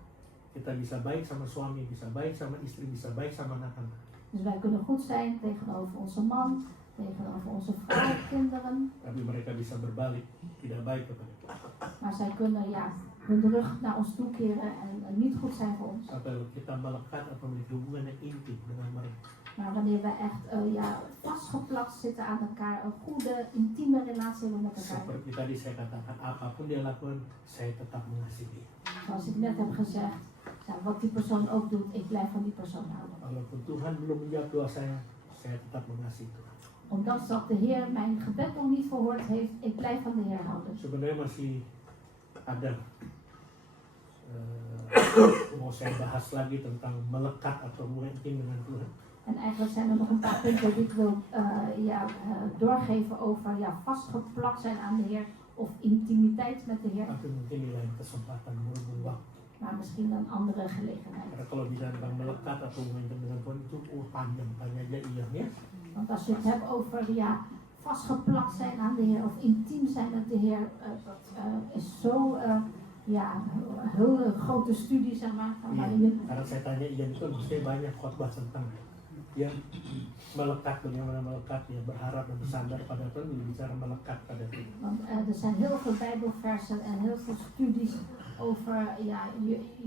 Kita bisa baik sama suami, bisa baik sama istri, bisa baik sama anak-anak. Dus wij kunnen goed zijn tegenover onze man, tegenover onze vrouw, kinderen. Tapi mereka bisa berbalik, tidak baik kepada Tuhan. Maar zij kunnen ja, hun rug naar ons toekeren en niet goed zijn voor ons. Kalau kita melekat atau memiliki hubungan yang intim dengan mereka, Maar wanneer we echt ja, vastgeplakt zitten aan elkaar, een goede, intieme relatie hebben met elkaar. seperti tadi saya katakan, apapun dia lakukan, saya tetap mengasihi. Zoals ik net heb gezegd, ja, wat die persoon ook doet, ik blijf van die persoon houden. Walaupun Tuhan belum menjawab doa saya tetap mengasihi Tuhan. Ondanks dat de Heer mijn gebed nog niet verhoord heeft, ik blijf van de Heer houden. Sebenarnya masih ada mau saya bahas lagi tentang melekat atau hubungan intim dengan Tuhan. En eigenlijk zijn er nog een paar punten die ik wil doorgeven over ja, vastgeplakt zijn aan de Heer of intimiteit met de Heer. Tapi mungkin di lain kesempatan berhubung waktu. Maar misschien een andere gelegenheid. Karena kalau bicara tentang melekat atau hubungan intim dengan Tuhan itu panjang, tanya aja iya ya. Want als je het hebt over ja, vastgeplakt zijn aan de Heer of intiem zijn met de Heer, dat is zo ja, een heel grote studie zeg maar. Iya, karena saya tanya iya itu mesti banyak khotbah tentang ya melekat, bagaimana melekat, ya berharap dan bersandar pada Tuhan, bicara melekat pada Tuhan. Want er zijn heel veel Bijbelversen en heel veel studies over ja,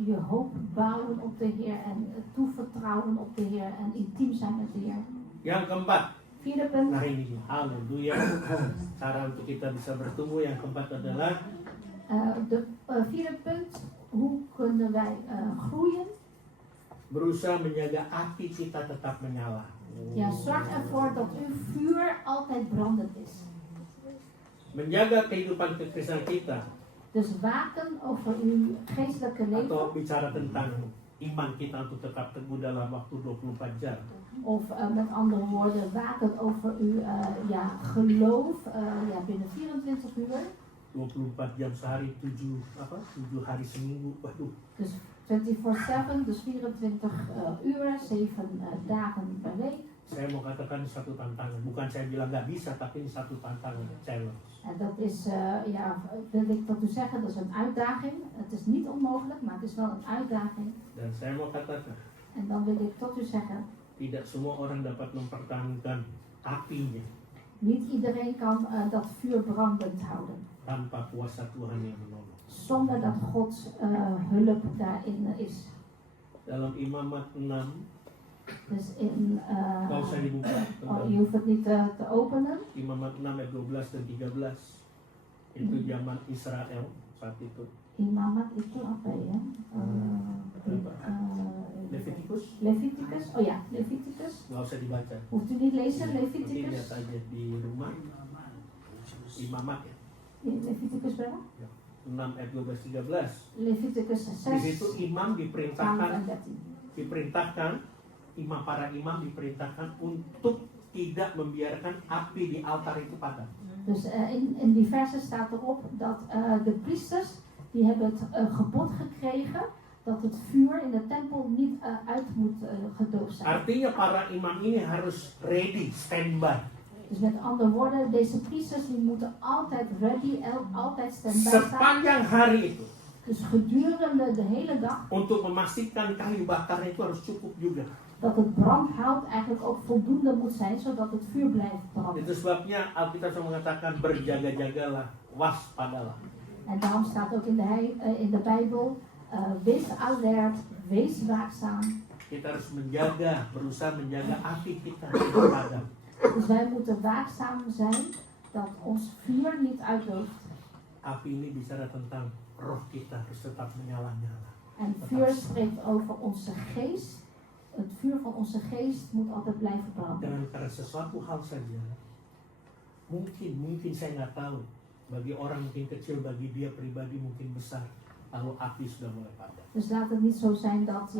je hoop bouwen op de Heer en toevertrouwen op de Heer en intiem zijn met de Heer. Yang keempat, Vierde punt. Nah ini dia, haleluya. Cara untuk kita bisa bertumbuh yang keempat adalah Vierde punt. Hoe kunnen wij groeien? berusaha menjaga api kita tetap menyala. Ja, zorg ervoor dat uw vuur altijd brandend is. Menjaga kehidupan kekristenan kita Dus waken over uw geestelijke leven. atau bicara tentang iman kita untuk tetap teguh dalam waktu 24 jam. Of met andere woorden, waken over uw geloof binnen 24 uur. 24 jam sehari, 7 hari seminggu. Waduh, Dus 24/7, dus 24 uur, 7 dagen per week. saya mau katakan satu tantangan. Bukan saya bilang nggak bisa, tapi ini satu tantangan, challenge. En dat is, wil ik tot u zeggen, dat is een uitdaging. Het is niet onmogelijk, maar het is wel een uitdaging. Dan saya mau katakan, En dan wil ik tot u zeggen, tidak semua orang dapat mempertahankan apinya niet iedereen kan dat vuur brandend houden. tanpa kuasa Tuhan yang menolong. Zonder dat Gods hulp daarin is. Dalam Imamat 6, Dus in, kalau saya dibuka tentang je hoeft het niet te openen. Imamat 6 ayat 12 dan 13, itu zaman Israel saat itu. Imamat itu apa ya? Leviticus. Oh ja, Leviticus. Nggak usah dibaca. Hoeft u niet lezen, Nanti lihat Leviticus. aja di rumah. Imamat ya. Leviticus berapa? 6 ayat 12-13. Leviticus Di situ 6, imam 12 diperintahkan en 13. para imam diperintahkan untuk tidak membiarkan api di altar itu padam. Dus in die versen staat erop dat de priesters, die hebben het gebod gekregen dat het vuur in de tempel niet uit moet gedoofd zijn. Artinya para imam ini harus ready, standby. Dus met andere woorden, deze priesters die moeten altijd ready, altijd standby staan. Sepanjang hari itu. Dus gedurende de hele dag, Untuk memastikan kayu bakarnya itu harus cukup juga. dat het brandhout eigenlijk ook voldoende moet zijn, zodat het vuur blijft branden. Itu sebabnya Alkitab mengatakan berjaga-jagalah, waspadalah. En daarom staat ook in de Bijbel, wees alert, wees waakzaam. Kita harus menjaga, berusaha menjaga api kita tidak padam. Dus wij moeten waakzaam zijn dat ons vuur niet uitdooft. Api ini bicara tentang roh kita harus tetap menyala-nyala. En vuur spreekt over onze geest. Het vuur van onze geest moet altijd blijven branden. Dengan karena sesuatu hal saja, mungkin saya nggak tahu. Bagi orang mungkin kecil, bagi dia pribadi mungkin besar. Lalu api sudah mulai padam. Dus laat het niet zo zijn dat,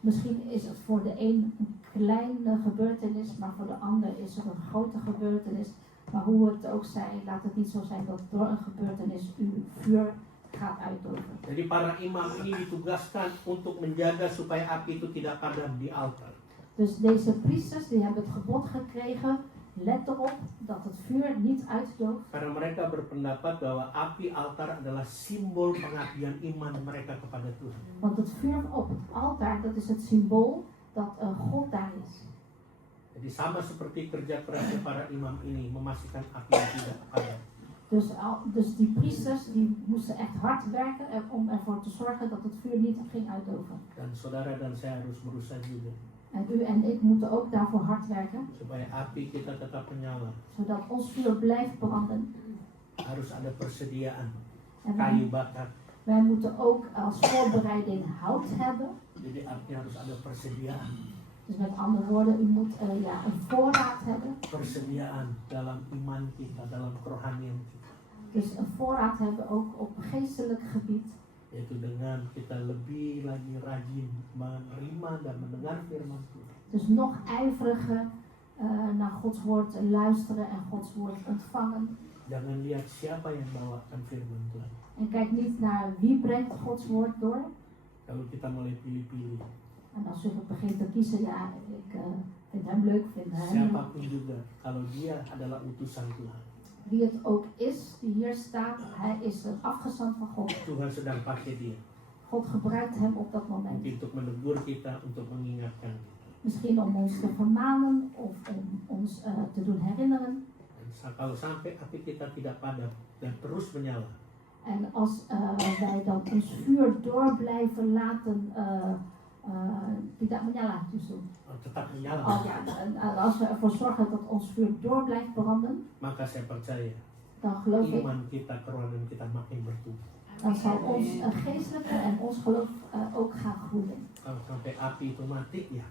misschien is het voor de een kleine gebeurtenis, maar voor de ander is het een grote gebeurtenis. Maar hoe het ook zij, laat het niet zo zijn dat door een gebeurtenis uw vuur gaat uitdoven. Jadi para imam ini ditugaskan untuk menjaga supaya api itu tidak padam di altar. Dus deze priesters die hebben het gebod gekregen, let erop dat het vuur niet uitdooft. Karena mereka berpendapat bahwa api altar adalah simbol pengabdian iman mereka kepada Tuhan. Want het vuur op het altaar, dat is het symbool dat God daar is. Jadi sama seperti kerja kerasnya para imam ini memastikan api tidak padam. Dus die priesters die moesten echt hard werken om ervoor te zorgen dat het vuur niet ging uitdoven. Dan saudara dan saya harus berusaha juga En u en ik moeten ook daarvoor hard werken, supaya api kita tetap menyala. zodat ons vuur blijft branden. Harus ada persediaan En kayu bakar. wij moeten ook als voorbereiding hout hebben. Jadi artinya harus ada persediaan. Dus met andere woorden, u moet een voorraad hebben. Persediaan dalam iman kita, dalam kerohanian kita. Dus een voorraad hebben ook op geestelijk gebied. Yaitu dengan kita lebih lagi rajin menerima dan mendengar firman Tuhan. Dus nog ijveriger naar Gods woord luisteren en Gods woord ontvangen. Jangan lihat siapa yang bawakan firman Tuhan. En kijk niet naar wie brengt Gods woord door. Kalau kita mulai pilih-pilih, En als u begint te kiezen, ik vind hem leuk, vind hem leuk. siapapun juga, kalau dia adalah utusan Tuhan, Wie het ook is die hier staat, hij is een afgezant van God. Tuhan sedang pakai dia. God gebruikt hem op dat moment. Mungkin untuk menegur kita, untuk mengingatkan kita. Misschien om ons te vermanen of om ons te doen herinneren. Dan kalau sampai api kita tidak padam dan terus menyala, En als wij dan ons vuur door blijven laten tidak menyala justru. tetap menyala. Oh ja, en als we ervoor zorgen dat ons vuur door blijft branden, Maka saya percaya dan geloof ik, iman kita, kerohanian kita makin bertumbuh. dan zal ons geestelijke en ons geloof ook gaan groeien. Kalau sampai api itu mati, ya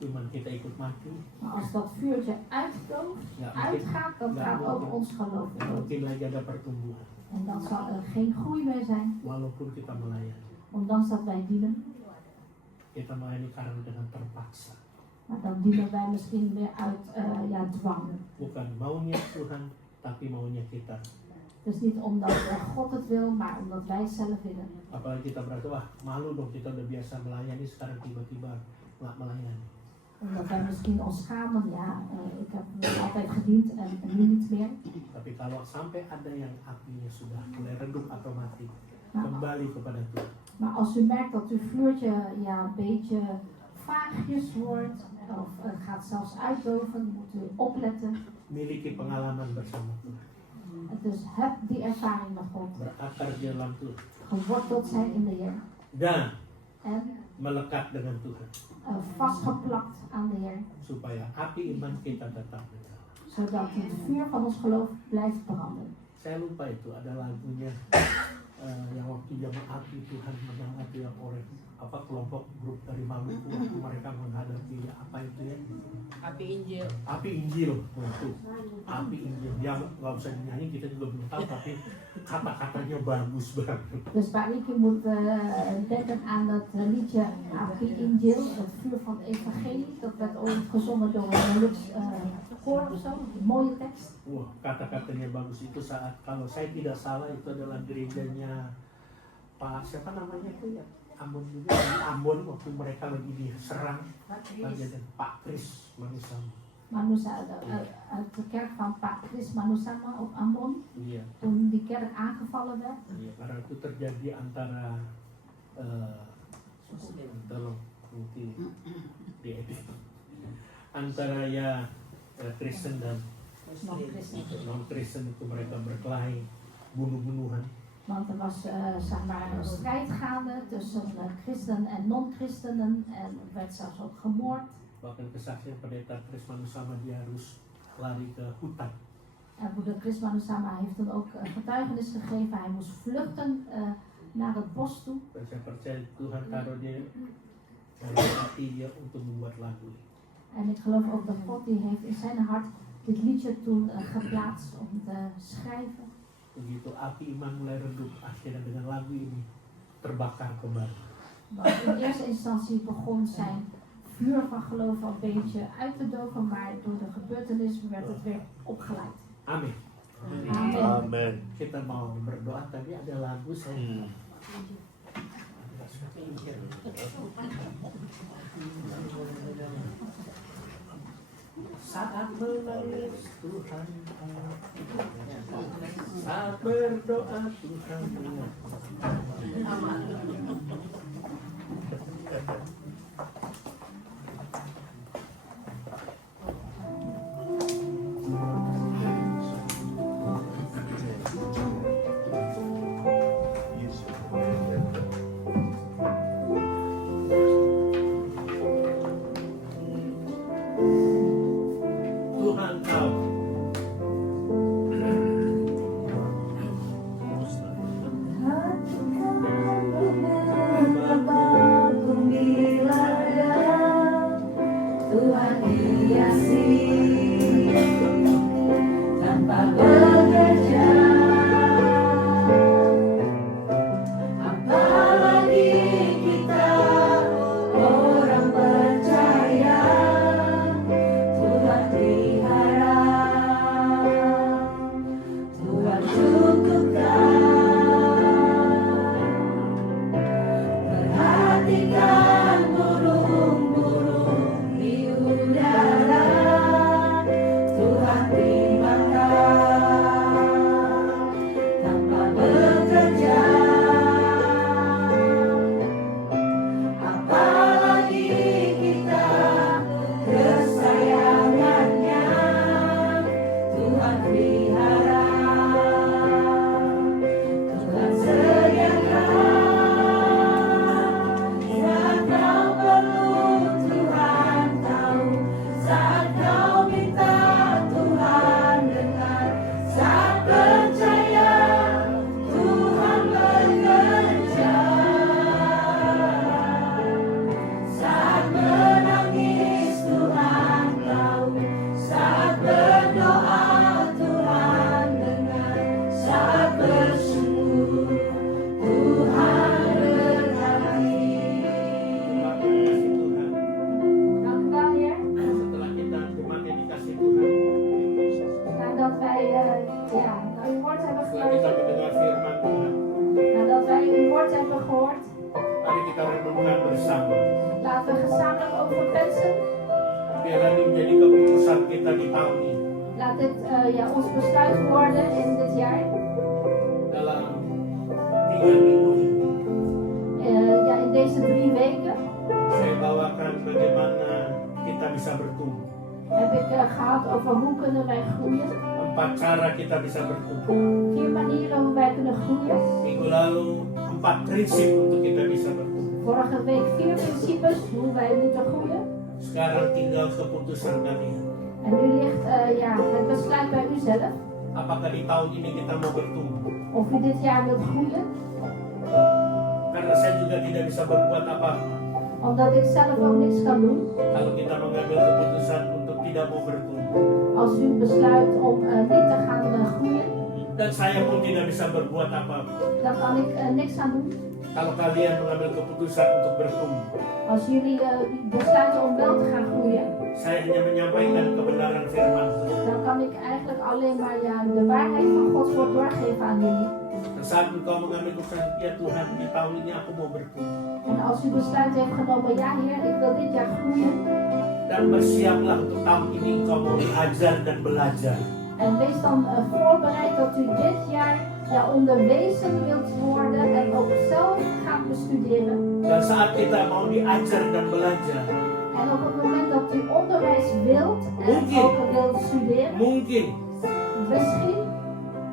iman kita ikut mati. Maar als dat vuurtje uitdooft, Nggak mungkin, uitgaat, dan gaat ook ons geloof nggak dood. mungkin lagi ada pertumbuhan. En dan zal er geen groei meer zijn, Walaupun kita melayani, ondanks dat wij dienen. kita melayani karena dengan terpaksa. Maar dan dienen wij misschien weer uit dwang. Bukan maunya Tuhan, tapi maunya kita. Dus niet omdat God het wil, maar omdat wij het zelf willen. Apalagi kita berarti, wah malu dong, kita udah biasa melayani, sekarang tiba-tiba nggak melayani. Omdat wij misschien ons schamen, ik heb altijd gediend en nu niet meer. Tapi kalau sampai ada yang apinya sudah mulai redup atau mati, Maar, kembali kepada Tuhan. maar als u merkt dat uw vuurtje een beetje vaagjes wordt, of gaat zelfs uitdoven, moet u opletten. Miliki pengalaman bersama Tuhan, Dus heb die ervaring met God. berakar di dalam Tuhan, Geworteld zijn in de Heer. dan En melekat dengan Tuhan, vastgeplakt aan de Heer. supaya api iman kita tetap menyala. Zodat het vuur van ons geloof blijft branden. Saya lupa itu ada lagunya yang waktu jamaah api Tuhan menyala itu yang oleh kelompok grup dari Maluku waktu mereka menghadapi apa itu ya, Api Injil. api Injil waktu api Injil, ya nggak usah dinyanyi, kita juga belum tahu, tapi kata-katanya bagus banget. Dus waar Ricky moet denken aan dat liedje Api Injil, het vuur van het evangelie. Dat werd ooit gezongen door een Lux koor of zo. Een mooie tekst. Wah, kata-katanya bagus itu saat, kalau saya tidak salah itu adalah gerejanya Pak siapa namanya itu ya, Ambon juga, di Ambon waktu mereka lagi diserang bagian Pak Kris Manusama. Uit de kerk van Pak Kris Manusama op Ambon. Iya, Toen die kerk aangevallen werd. iya, karena itu terjadi antara tolong mungkin diedit antara ya Kristen dan Non-christen. non-Kristen, itu mereka berkelahi, bunuh-bunuhan. Want er was zeg maar een strijd gaande tussen christenen en non-christenen. En er werd zelfs ook gemoord. Bahkan kesaksian pendeta Kris Manusama, dia harus lari ke hutan. En broeder Chris Manusama heeft dan ook getuigenis gegeven. Hij moest vluchten naar het bos toe. Dan saya percaya Tuhan taruh dia dalam hati dia untuk membuat lagu. En ik geloof ook dat God die heeft in zijn hart dit liedje toen geplaatst om te schrijven. Begitu api iman mulai redup, akhirnya dengan lagu ini terbakar kembali. Want in eerste instantie begon zijn vuur van geloof al een beetje uit te doven, maar door de gebeurtenis werd het weer opgeleid. Amin. Amen. Amen. Kita mau berdoa, tadi ada lagu saya. Saat menangis Tuhan, saat berdoa Tuhan. Tuhan tahu Aku kita renungkan bersama. Laten we gezamenlijk over pensen. Biar ini menjadi keputusan kita di tahun ini. Laat dit ons besluit worden in dit jaar. Dalam 3 minggu ini. In deze 3 weken Saya bawakan bagaimana kita bisa bertumbuh. heb ik gehad over hoe kunnen wij groeien. 4 cara kita bisa bertumbuh. 4 manieren hoe wij kunnen groeien. Minggu lalu 4 prinsip untuk kita bisa bertumbuh. Vorige week 4 principes hoe wij moeten groeien. Sekarang tinggal keputusan kalian. En nu ligt het besluit bij u zelf. Apakah di tahun ini kita mau bertumbuh? Of u dit jaar wilt groeien. Karena saya juga tidak bisa berbuat apa-apa Omdat ik zelf ook niks kan doen. kalau kita mengambil keputusan untuk tidak mau bertumbuh. Als u besluit om niet te gaan groeien, Dan saya pun tidak bisa berbuat apa-apa dan kan ik niks aan doen. kalau kalian mengambil keputusan untuk bertumbuh. Als jullie besluiten om wel te gaan groeien, Saya hanya menyampaikan kebenaran firman Tuhan. dan kan ik eigenlijk alleen maar de waarheid van Gods woord doorgeven aan jullie. Dan saat engkau mengambil keputusan, ya Tuhan, di tahun ini aku mau bertumbuh. En als u besluit heeft genomen, ja Heer, ik wil dit jaar groeien. Dan bersiaplah untuk tahun ini engkau mau diajar dan belajar. En wees dan voorbereid dat u dit jaar onderwezen wilt worden en ook zelf gaat bestuderen. Dan saat kita mau diajar dan belajar, En op het moment dat u onderwijs wilt en Mungkin. ook wilt studeren, mungkin misschien,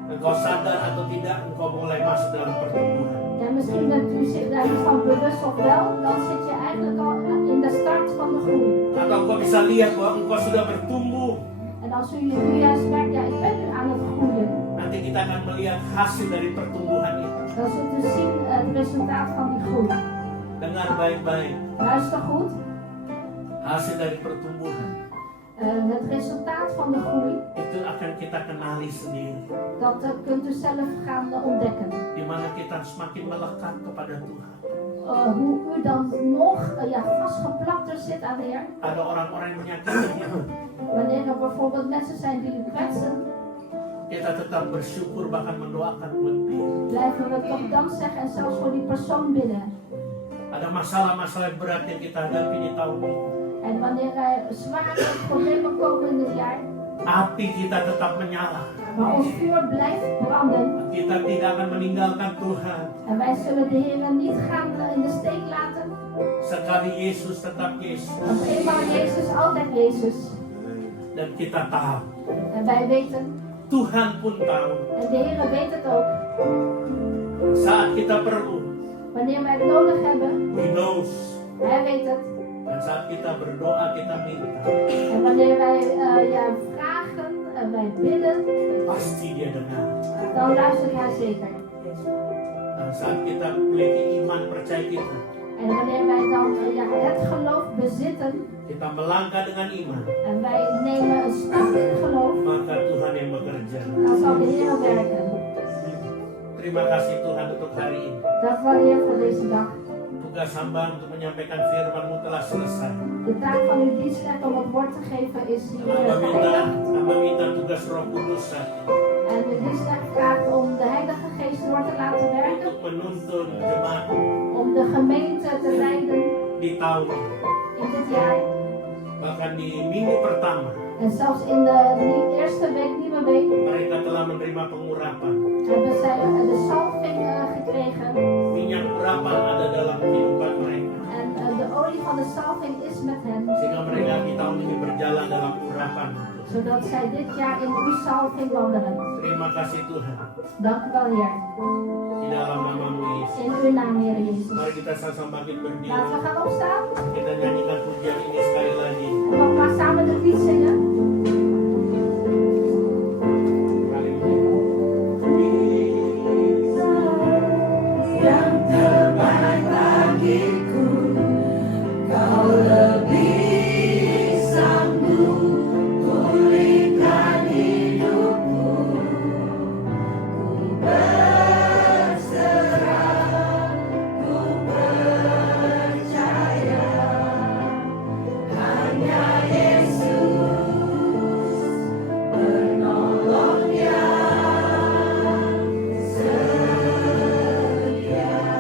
engkau sadar atau tidak, engkau mulai masuk dalam pertumbuhan. en misschien bent u zich daar niet van bewust of wel, dan zit je eigenlijk al in de start van de groei. Atau engkau bisa lihat bahwa engkau sudah bertumbuh. En als u nu juist merkt, ja ik ben nu aan het groeien, Nanti kita akan melihat hasil dari pertumbuhan itu. dan zult u zien het resultaat van die groei. Dengar baik-baik, Luister goed, hasil dari pertumbuhan het resultaat van de groei, itu akan kita kenali sendiri. dat kunt u zelf gaan ontdekken. Di mana kita semakin melekat kepada Tuhan. Hoe u dan nog vastgeplakter zit aan de Heer. Ada orang-orang yang menyakiti dia, Wanneer er bijvoorbeeld mensen zijn die u kwetsen, kita tetap bersyukur bahkan mendoakan buat dia. blijven we toch dank zeggen en zelfs voor die persoon bidden. Ada masalah-masalah berat yang kita hadapi di tahun ini. En wanneer er zware problemen komen in dit jaar, Api kita tetap menyala. maar ons vuur blijft branden Kita tidak akan meninggalkan Tuhan. en wij zullen de Heer niet gaan in de steek laten. Sekali Yesus tetap Yesus. Want eenmaal Jezus, altijd Jezus. Dan kita tahu, En wij weten, Tuhan pun tahu, en de Heer weet het ook, saat kita perlu, wanneer wij het nodig hebben, He knows. Hij weet het. Dan saat kita berdoa, kita minta, En wanneer wij vragen en wij bidden, pasti Dia dengar. dan luistert Hij zeker. Dan saat kita memiliki iman percaya kita, En wanneer wij dan het geloof bezitten kita melangkah dengan iman, en wij nemen een stap in geloof, maka Tuhan yang bekerja. dan zal de Heer werken. Terima kasih Tuhan untuk hari ini. Dank wel Heer voor deze dag. Tugas hamba untuk menyampaikan firman-Mu telah selesai. De taak van uw dienstknecht om het woord te geven is hier geëindigd. Hamba minta tugas Roh Kudus En de dienstknecht vraagt om de Heilige Geest door te laten werken, untuk menuntun jemaat om de gemeente te leiden di tahun ini. in dit jaar. Bahkan di minggu pertama, En zelfs in de eerste week, nieuwe week, mereka telah menerima pengurapan. hebben zij de salving gekregen. Minyak urapan ada dalam kehidupan mereka. En de olie van de salving is met hen. Sehingga mereka di tahun ini berjalan dalam urapan. Zodat zij dit jaar in uw salving wandelen. Terima kasih Tuhan. Dank u wel Heer. Di dalam nama-Mu Yesus. In uw naam Heer Jezus. Mari kita sama-sama bangkit berdiri. Laten we gaan opstaan. Kita nyanyikan pujian ini sekali lagi. En nogmaals samen de lied zingen. Yang terbaik bagiku, Kau lebih sanggup pulihkan hidupku. Ku berserah, ku percaya, hanya Yesus penolong yang setia.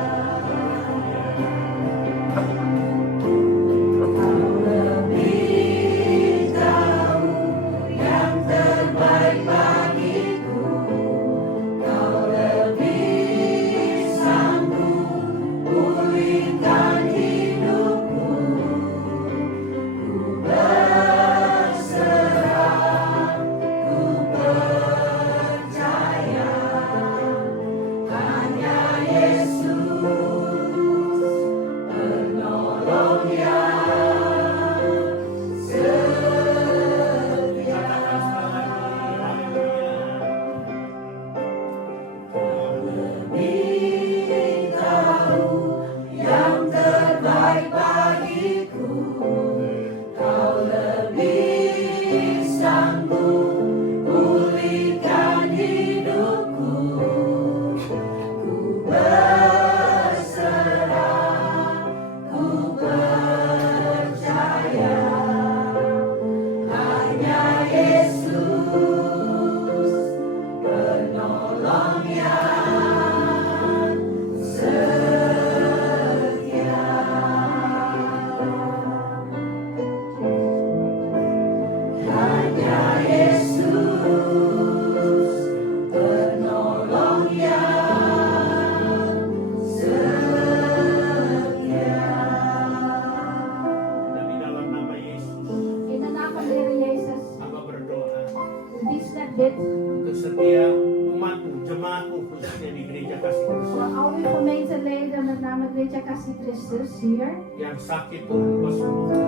khususnya di gereja kasih Kristus Voor al uw gemeenteleden, met name Gereja Kasih Kristus hier. yang sakit Tuhan Engkau sembuhkan,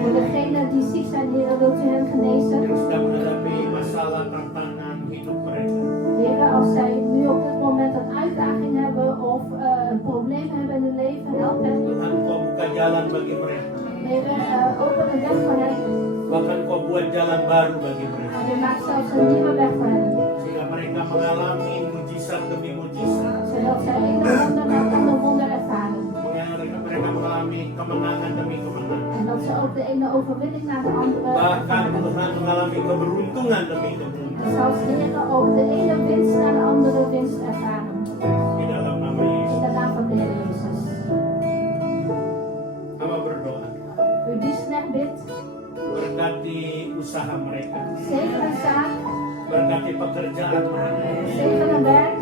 Voor degenen die ziek zijn, Heer, wilt u hen genezen. yang sedang menghadapi masalah tantangan hidup mereka. Heer, als zij nu op dit moment een uitdaging hebben of een probleem hebben in hun leven, help hen. Tuhan Engkau buka jalan bagi mereka, Heer, open een weg voor hen. bahkan Engkau buat jalan baru bagi mereka, En u maakt zelfs een nieuwe weg voor hen. sehingga mereka mengalami mujizat demi mujizat, Zodat zij een wonder na ander wonder ervaren. mereka mengalami kemenangan demi kemenangan. En dat ze ook de ene overwinning na de andere Bahkan ervaren. Tuhan mengalami keberuntungan demi En keberuntungan. zelfs Heer ook de ene winst na de andere winst ervaren. Di dalam nama In Yesus. de naam van de Heer Jezus. Hamba berdoa. U die slecht bidt, Berkati usaha mereka. zegen een zaak, Berkati pekerjaan mereka. zegen een werk,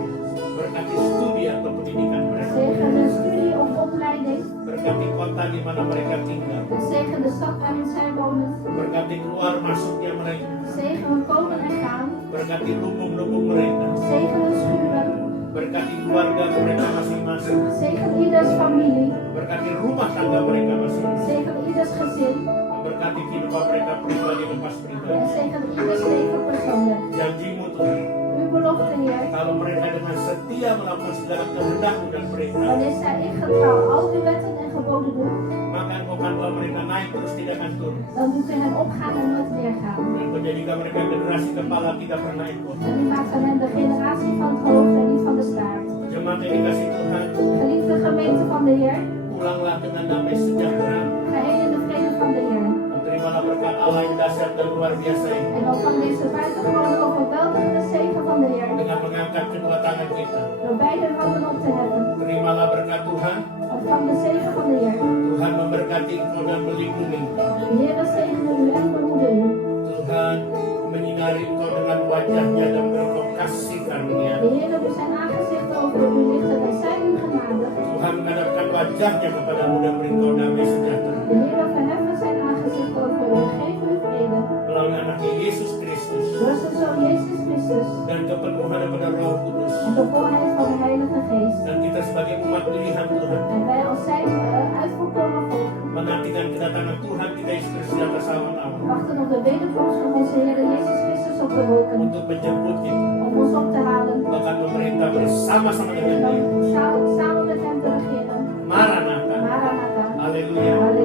Berkati studi atau pendidikan mereka. zegen een studie of opleiding. Berkati kota di mana mereka tinggal. En zegen de stad waarin zij wonen. Berkati keluar masuknya mereka. Zegen hun komen en gaan. Berkati lubung-lubung mereka. Zegen hun schuren. Berkati keluarga mereka masing-masing. Zegen ieders familie. Berkati rumah tangga mereka masing-masing. Zegen ieders gezin. Berkati kehidupan mereka pribadi lepas En pribadi. zegen ieders leven persoonlijk. Janjimu Tuhan. Uw belofte, Heer. Kalau mereka dengan setia melakukan segala kehendak-Mu dan perintah, Wanneer zij in getrouw al uw wetten en geboden doen, maka Engkau akan bawa mereka naik terus tidak akan turun. dan doet u hen opgaan en nooit neergaan. Dan Engkau jadikan mereka generasi kepala tidak pernah ikut. En u maakt van hen de generatie van het hoofd en niet van de staart. Jemaat yang dikasih Tuhan, Geliefde gemeente van de Heer, pulanglah dengan damai sejahtera. ga heen in de vrede van de Heer. Dan terimalah berkat Allah yang dahsyat dan luar biasa ini. En ontvang deze buitengewoon overweldigende zegen van de Heer. Dengan mengangkat kedua tangan kita. Door beide handen op te heffen. Terimalah berkat Tuhan. Ontvang de zegen van de Heer. Tuhan memberkati engkau dan melindungi engkau. De Heer zegene u en behoede u. Tuhan menyinari engkau dengan wajahnya dan berkau kasih karunia. De Heer doet zijn aangezicht over u lichten en zij u genadig. Tuhan menghadapkan wajahnya kepadamu dan beri engkau damai sejahtera. De Heer verheffen zijn aangezicht over u en geeft u vrede. Melalui anaknya Yesus Kristus Door zijn Zoon Jezus Christus dan kepenuhan daripada Roh Kudus. en de volheid van de Heilige Geest. Dan kita sebagai umat pilihan Tuhan En wij als zijn uitverkoren volk menantikan kedatangan Tuhan kita Yesus Kristus di atas awan-awan wachten op de wederkomst van onze Heer Jezus Christus op de wolken. untuk menjemput kita, Om ons op te halen. bahkan memerintah bersama-sama En dengan dan Dia. samen met hem te regeren. Maranatha. Maranatha. Haleluya. Halleluja.